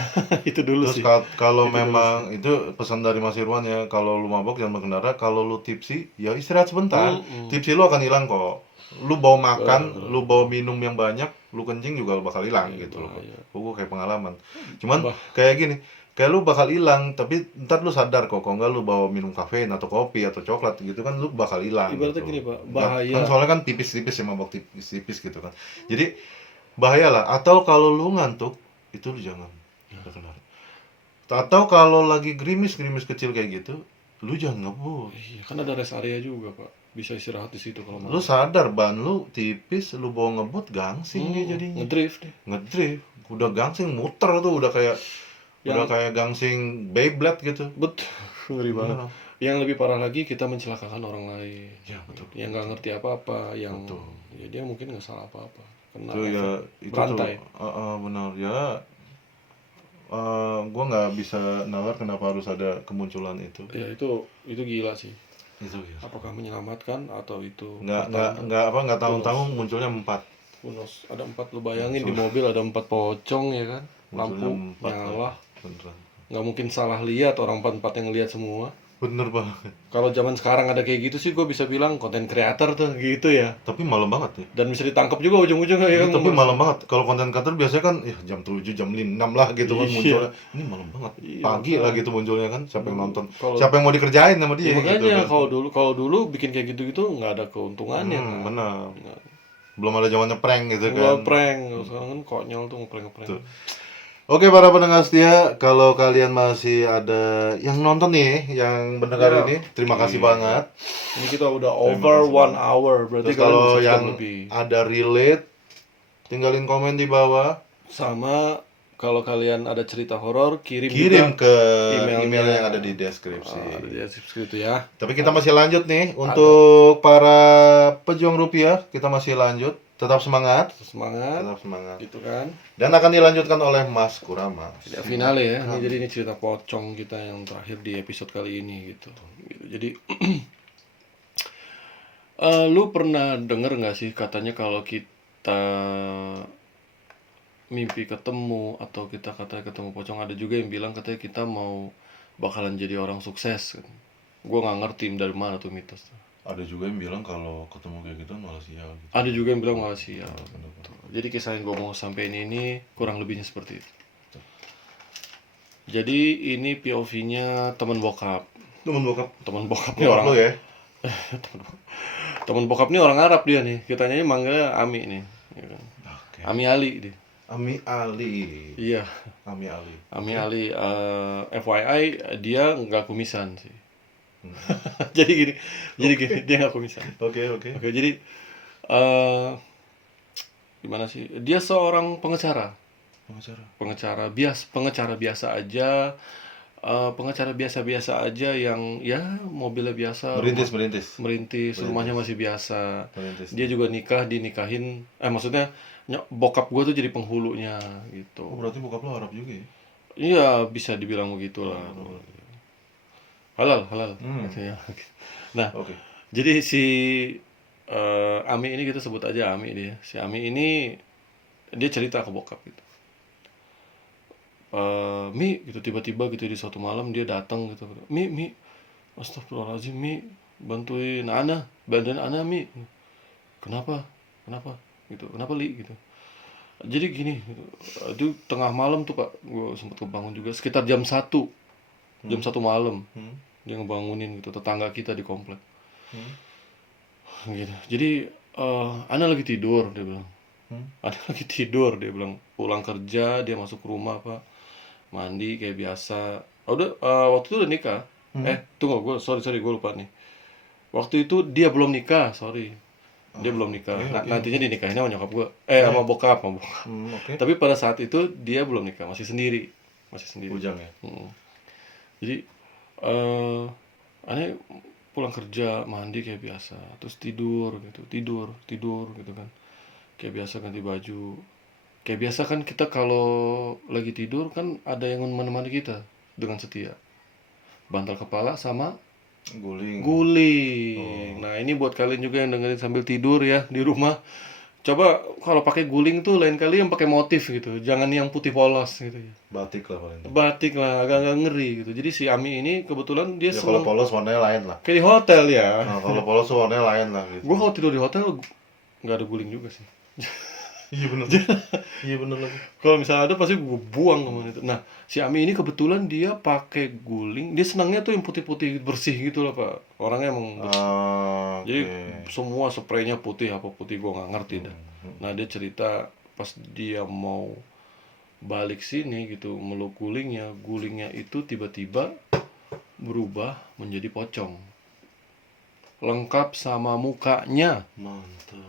Itu dulu Terus sih. kalau memang itu pesan dari Mas Irwan ya, kalau lu mabok jangan berkendara. Kalau lu tipsi, ya istirahat sebentar. Tipsi lu akan hilang kok. Lu bawa makan, lu bawa minum yang banyak, lu kencing juga bakal hilang gitu loh. Gue kayak pengalaman. Cuman kayak gini, kayak lu bakal hilang, tapi ntar lu sadar kok. Kalau nggak lu bawa minum kafein atau kopi atau coklat gitu kan, lu bakal hilang. Ibaratnya gitu. gini Pak, bahaya. Kan soalnya kan tipis-tipis ya, mabok tipis gitu kan. Jadi bahaya lah. Atau kalau lu ngantuk, itu lu jangan berkendara. Atau kalau lagi gerimis kecil kayak gitu, lu jangan ngebut. Iya, kan ada rest area juga Pak, bisa istirahat di situ kalau mau. Lu sadar ban lu tipis, lu bawa ngebut gangsing dia jadinya. Ngedrift. Udah gangsing muter tuh, udah kayak gangsing Beyblade gitu. Betul, ngeri banget. Yang lebih parah lagi, kita mencelakakan orang lain. Ya betul. Yang nggak ngerti apa-apa, yang ya dia mungkin nggak salah apa-apa. Kena itu berantai. Benar ya. Gue nggak bisa nalar kenapa harus ada kemunculan itu. Ya itu gila sih. Itu ya. Apakah menyelamatkan atau itu nggak tahu munculnya 4. Ada 4, lu bayangin di mobil ada 4 pocong ya kan, lampu nyala. Beneran. nggak mungkin salah lihat, orang empat yang lihat semua. Bener banget. Kalau zaman sekarang ada kayak gitu sih gue bisa bilang konten creator tuh gitu ya. Tapi malam banget ya. Dan bisa ditangkap juga ujung-ujungnya ya. Iya, tapi malam banget. Kalau konten kantor biasanya kan ya jam 7, jam 6 lah gitu kan Iya. munculnya. Ini malam banget. Iya, Pagi lah gitu munculnya kan. Siapa yang nonton? Kalau- Siapa yang mau dikerjain sama dia Ya, gitu. makanya kan. kalau dulu bikin kayak gitu-gitu nggak ada keuntungannya kan. Benar. Belum ada zamannya prank gitu Gua kan. prank, sekarang kan konyol tuh ngeprank. Tuh. Oke para pendengar setia, kalau kalian masih ada yang nonton nih, yang mendengar Iya. ini, terima kasih banget. Ini kita udah over 1 hour, berarti Terus kalian kalau bisa yang lebih. ada relate, tinggalin komen di bawah, Sama kalau kalian ada cerita horor kirim kirim juga ke emailnya. email yang ada di deskripsi. Ada di deskripsi itu ya. Tapi kita masih lanjut nih untuk para pejuang rupiah, kita masih lanjut, tetap semangat, Semangat tetap semangat. gitu kan. Dan akan dilanjutkan oleh Mas Kurama. Ya, finale ya. Ini jadi ini cerita pocong kita yang terakhir di episode kali ini gitu. Jadi lu pernah denger nggak sih katanya kalau kita mimpi ketemu atau kita katanya ketemu pocong, ada juga yang bilang katanya kita mau bakalan jadi orang sukses kan. Gue nggak ngerti dari mana tuh mitos tuh. Ada juga yang bilang kalau ketemu kayak gitu malah sial gitu. Ada juga yang bilang malah sial. Jadi kisah yang gue mau sampein ini kurang lebihnya seperti itu. Jadi ini POV-nya teman bokap. Temen bokap. Teman bokap nih Bokap orang lu ya? teman bokap nih orang Arab dia nih. Kita nyanyi manggilnya Ami nih. Ya kan? Oke. Ami Ali dia. Ami Ali. Iya, Ami Ali. Ami Ali. FYI dia nggak kumisan sih. jadi gini, dia nggak kumisan. Oke. Oke, jadi gimana sih? Dia seorang pengacara. Pengacara biasa aja. Pengacara biasa aja yang ya mobilnya biasa. Merintis, rumahnya masih biasa. Dia juga dinikahin. Maksudnya bokap gue tuh jadi penghulunya gitu. Oh, berarti bokap lo Arab juga ya? Iya, bisa dibilang begitulah. Halal. Gitu ya. Nah, Oke. jadi si Ami ini kita sebut aja Ami dia. Si Ami ini dia cerita ke bokap gitu. Mi gitu tiba-tiba gitu di suatu malam dia datang gitu. Mi, astagfirullahaladzim Mi, bantuin Ana Mi. Kenapa gitu, kenapa Li gitu. Jadi gini gitu. Itu tengah malam tuh Pak, gue sempat kebangun juga sekitar jam 1 malam. Dia ngebangunin gitu tetangga kita di komplek. Gitu. Jadi Ana lagi tidur dia bilang. Ana lagi tidur dia bilang. Pulang kerja dia masuk ke rumah Pak, mandi kayak biasa. Waktu itu udah nikah. Tunggu, sorry gue lupa nih. Waktu itu dia belum nikah, sorry. Dia belum nikah. Nantinya dinikahinnya sama nyokap gue. Sama bokap. Oke. Tapi pada saat itu dia belum nikah, masih sendiri. Bujang ya? Jadi aneh pulang kerja, mandi kayak biasa, terus tidur gitu kan. Kayak biasa ganti baju. Kayak biasa kan kita kalau lagi tidur kan ada yang menemani kita dengan setia. Bantal kepala sama guling. Nah, ini buat kalian juga yang dengerin sambil tidur ya di rumah. Coba kalau pakai guling tuh lain kali yang pakai motif gitu. Jangan yang putih polos gitu ya. Batik lah paling. Batik lah, agak ngeri gitu. Jadi si Ami ini kebetulan dia Ya kalau polos warnanya lain lah. kayak di hotel ya. Nah, kalau polos warnanya lain lah gitu. Gua kalau tidur di hotel nggak ada guling juga sih. Iya bener lagi. Kalau misalnya ada pasti gue buang kemana itu. Nah, si Ami ini kebetulan dia pakai guling. Dia senangnya tuh yang putih-putih bersih gitu lah Pak. Orangnya emang jadi semua spraynya putih, apa putih gue nggak ngerti dah. Nah, dia cerita pas dia mau balik sini gitu meluk gulingnya itu tiba-tiba berubah menjadi pocong. Lengkap sama mukanya. Mantap.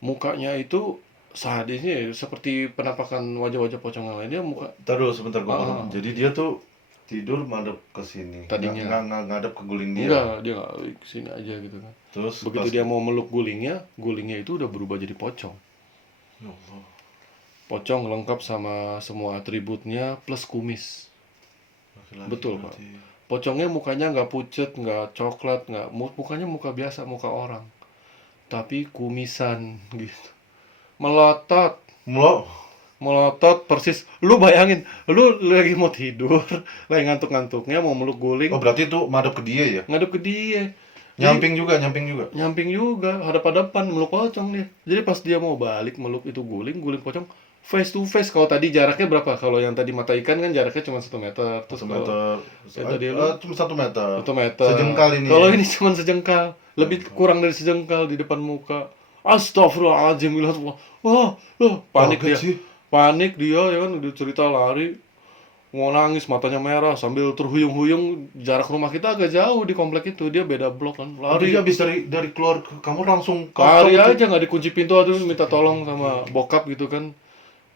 Mukanya itu saat ini seperti penampakan wajah-wajah pocong yang lainnya muka. Terus sebentar gue ngomong. Jadi dia tuh tidur madep ke sini. Tadinya nggak ngadep ke guling dia. Enggak, dia nggak kesini aja gitu kan. Terus begitu dia mau meluk gulingnya itu udah berubah jadi pocong. Ya Allah. Pocong lengkap sama semua atributnya plus kumis. Laki-laki Betul berarti. Pak. Pocongnya mukanya nggak pucet, nggak coklat, nggak mukanya muka biasa, muka orang. Tapi kumisan gitu. Melotot. melotot persis. Lu bayangin, lu lagi mau tidur, lagi ngantuk-ngantuknya mau meluk guling, Oh, berarti itu madep ke dia ya? ngadep ke dia. Jadi, Nyamping juga. nyamping juga, hadap-hadapan meluk pocong dia. Jadi pas dia mau balik meluk itu guling, guling pocong face to face. Kalau tadi jaraknya berapa? Kalau yang tadi mata ikan kan jaraknya cuma 1 meter. Terus 1 meter. yang tadi lu Cuma 1 meter. 1 meter. Sejengkal ini. Kalau ini cuma sejengkal, lebih kurang dari sejengkal di depan muka. Astagfirullahaladzim, wah, panik Kaget dia. sih. Panik dia ya kan, udah cerita lari, mau nangis, matanya merah sambil terhuyung-huyung. Jarak rumah kita agak jauh di komplek itu, dia beda blok kan. Lari Lari, habis dari keluar ke kamar langsung lari kosong tuh. aja nggak dikunci pintu, aduh minta tolong sama bokap gitu kan.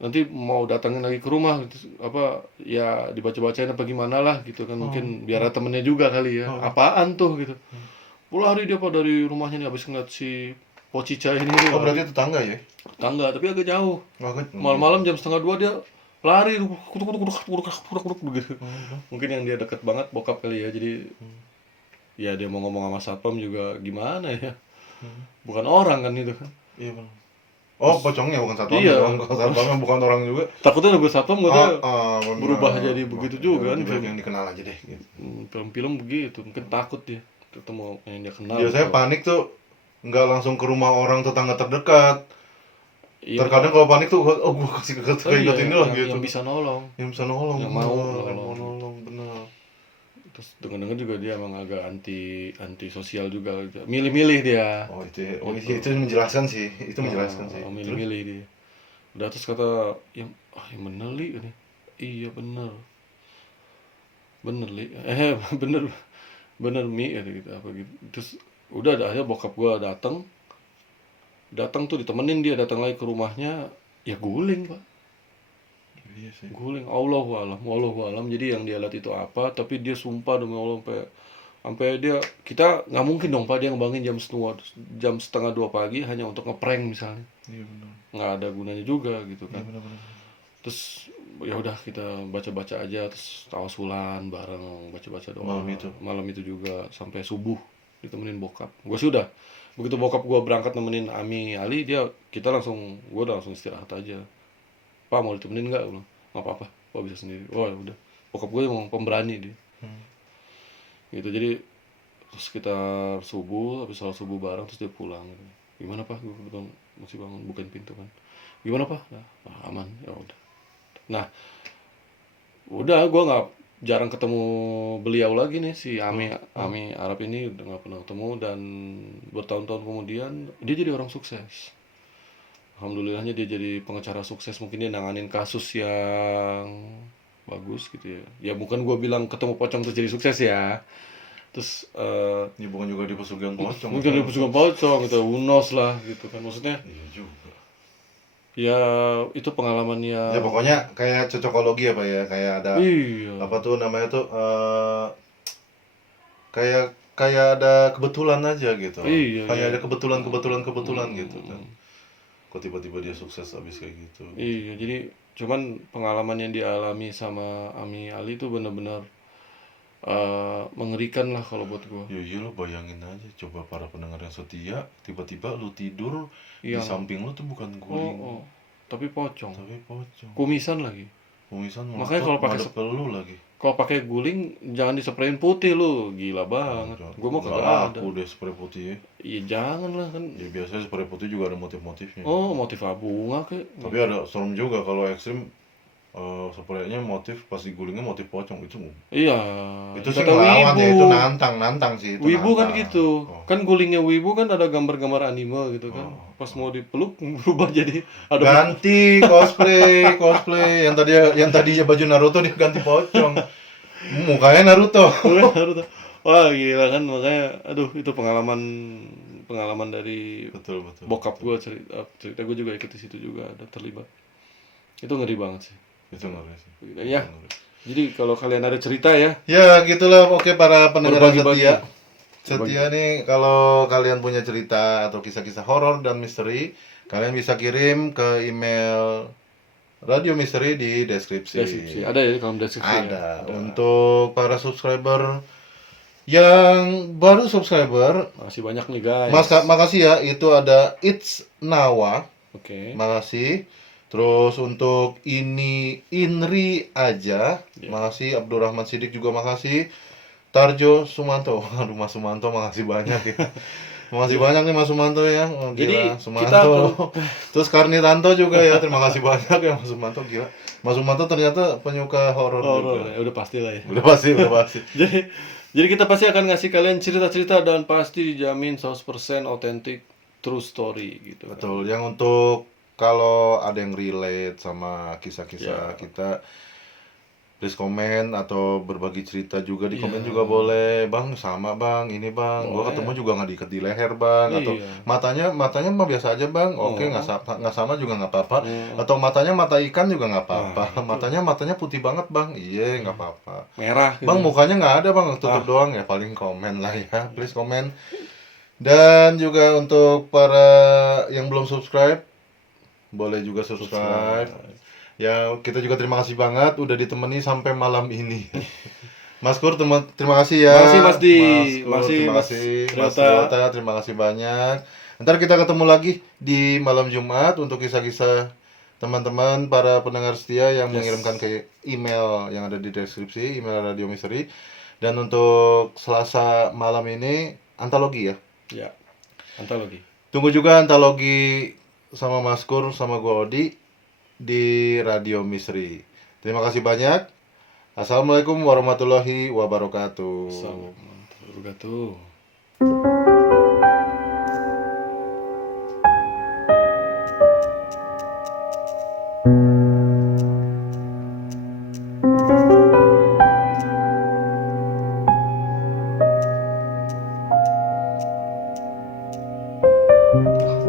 Nanti mau datangin lagi ke rumah gitu, apa ya dibaca-bacain apa gimana lah gitu kan, mungkin biar ada temennya juga kali ya. Apaan tuh gitu. Lari dia pak dari rumahnya nih habis ngeliat si Pocica ini dia Oh, lari. berarti tetangga ya? Tangga tapi agak jauh. Kaget. Malam-malam jam 1:30 dia lari kuduk begitu. Mungkin yang dia deket banget bokap kali ya, jadi ya dia mau ngomong sama satpam juga gimana ya, bukan orang kan itu kan. Iya, Bang. Oh, pocongnya bukan satpam. Iya. Kalau satpamnya bukan orang juga. Takutnya nunggu satpam nggak Benar. berubah jadi begitu juga kan. Lebih baik yang dikenal aja deh gitu. Film-film begitu mungkin takut dia ketemu yang dia kenal. Biasanya panik tuh nggak langsung ke rumah orang tetangga terdekat. Iya, Terkadang kalau panik tuh, oh gue kasih ke iya, ini lah gitu. yang bisa nolong. Yang bisa nolong. Yang mau bener. nolong. Mau nolong, benar. Terus dengar-dengar juga dia emang agak anti sosial juga, milih-milih dia. Oh itu menjelaskan sih, itu menjelaskan sih. Milih-milih dia. Udah terus kata yang yang bener li ini. Iya bener li, bener mi gitu apa gitu. Terus udah ada akhirnya bokap gua datang tuh ditemenin dia, datang lagi ke rumahnya, ya guling pak. Iya sih. Guling, Allahu alam. Jadi yang dia lihat itu apa, tapi dia sumpah demi Allah sampai dia, kita nggak mungkin dong pak dia ngebangun jam setengah 2 pagi hanya untuk ngeprank misalnya. Iya benar. Nggak ada gunanya juga gitu Iya kan. benar. Terus ya udah kita baca aja, terus tawasulan bareng, baca doa malam itu juga sampai subuh ditemenin bokap. Gue sih udah begitu bokap gue berangkat nemenin Ami Ali, gue udah langsung istirahat aja. Pak mau ditemenin nggak? Gue bilang nggak apa-apa, Pak bisa sendiri. Oh ya udah, bokap gue emang pemberani dia. Gitu, jadi terus kita habis sholat subuh bareng, terus dia pulang gitu. Gimana pak? Gue bilang masih bangun, bukain pintu kan. Gimana pak? Nah, aman, ya udah. Nah udah gue nggak jarang ketemu beliau lagi nih, si Ami Arab ini udah nggak pernah ketemu, dan bertahun-tahun kemudian dia jadi orang sukses. Alhamdulillahnya dia jadi pengacara sukses, mungkin dia nanganin kasus yang bagus gitu ya. Ya bukan gue bilang ketemu pocong terus jadi sukses ya. Terus Ya bukan juga di pesugihan pocong. mungkin dia juga pocong gitu, unos lah gitu kan, maksudnya. Iya juga. Ya itu pengalamannya. Ya pokoknya kayak cocokologi apa ya, kayak ada Iya. apa tuh namanya tuh kayak ada kebetulan aja gitu. Iya, Kayak iya. ada kebetulan gitu kan. Kok tiba-tiba dia sukses abis kayak gitu. Iya, jadi cuman pengalaman yang dialami sama Ami Ali itu benar-benar mengerikan lah kalau buat gua. Ya iya lo bayangin aja, coba para pendengar yang setia, tiba-tiba lu tidur di Iya. samping lu tuh bukan guling, Oh. Tapi pocong. tapi pocong. Kumisan lagi. Kumisan Makanya kalau pakai madep ke lu lagi. Kalau pakai guling jangan disprayin putih lu, gila banget. Gua mau Nggak kagak ada. laku deh spray putih ya. Iya jangan lah kan. Ya biasanya spray putih juga ada motif-motifnya. Oh, motif bunga kek. Tapi ada serem juga kalau ekstrim, spraynya motif, pas digulingnya motif pocong itu. Iya. Itu sih kata ngelawan ya, Wibu. itu nantang sih itu. Wibu kan nantang. gitu. Oh. Kan gulingnya Wibu kan ada gambar-gambar anime gitu kan. Pas mau dipeluk berubah jadi ada Ganti cosplay yang tadinya baju Naruto dia ganti pocong. Mukanya Naruto. Naruto. Wah gila kan, makanya aduh itu pengalaman dari Betul. bokap gue, cerita gue juga ikut di situ juga ada terlibat. Itu ngeri banget sih. Itu ngeri sih. Ya. Jadi kalau kalian ada cerita ya. Ya gitulah, oke para pendengar Berbagi-bagi. setia. Setia nih, kalau kalian punya cerita atau kisah-kisah horor dan misteri, kalian bisa kirim ke email Radio Misteri di deskripsi. Ada ya kalau deskripsi. Ada. Untuk para subscriber yang baru subscriber, Makasih banyak nih guys. makasih ya, itu ada It's Nawa. Oke. Makasih. Terus untuk ini Inri aja, makasih. Abdurrahman Sidik juga makasih. Tarjo Sumanto, aduh Mas Sumanto makasih banyak ya. Makasih banyak nih Mas Sumanto ya. Oh, Jadi gila, kita Sumanto. Terus Karnitanto juga ya, terima kasih banyak ya Mas Sumanto, gila. Mas Sumanto ternyata penyuka horor horor juga. ya, udah pasti lah ya. Udah pasti, udah pasti. Jadi kita pasti akan ngasih kalian cerita-cerita dan pasti dijamin 100% otentik true story gitu kan. Betul, yang untuk kalau ada yang relate sama kisah-kisah kita, please komen atau berbagi cerita juga di komen juga boleh. Bang, sama bang, ini bang, gua ketemu juga nggak diikat di leher bang, atau matanya mah biasa aja bang, oke nggak sama juga nggak apa-apa, atau matanya mata ikan juga nggak apa-apa, matanya putih banget bang, iya nggak apa-apa. Merah gitu. Bang, mukanya nggak ada bang, tutup doang ya, paling komen lah ya, please komen. Dan juga untuk para yang belum subscribe, boleh juga subscribe. Ya, kita juga terima kasih banget udah ditemani sampai malam ini. Mas Kur, terima kasih ya. Makasih Mas Di. Mas Kur, terima Mas kasih. Mas Dewata. Dewata, terima kasih banyak. Ntar kita ketemu lagi di malam Jumat untuk kisah-kisah teman-teman para pendengar setia yang mengirimkan ke email yang ada di deskripsi, email Radio Misteri. Dan untuk Selasa malam ini antologi ya. Ya, antologi. Tunggu juga antologi sama Mas Kur sama gua Odi di Radio Misteri. Terima kasih banyak. Assalamualaikum warahmatullahi wabarakatuh. Assalamualaikum warahmatullahi wabarakatuh.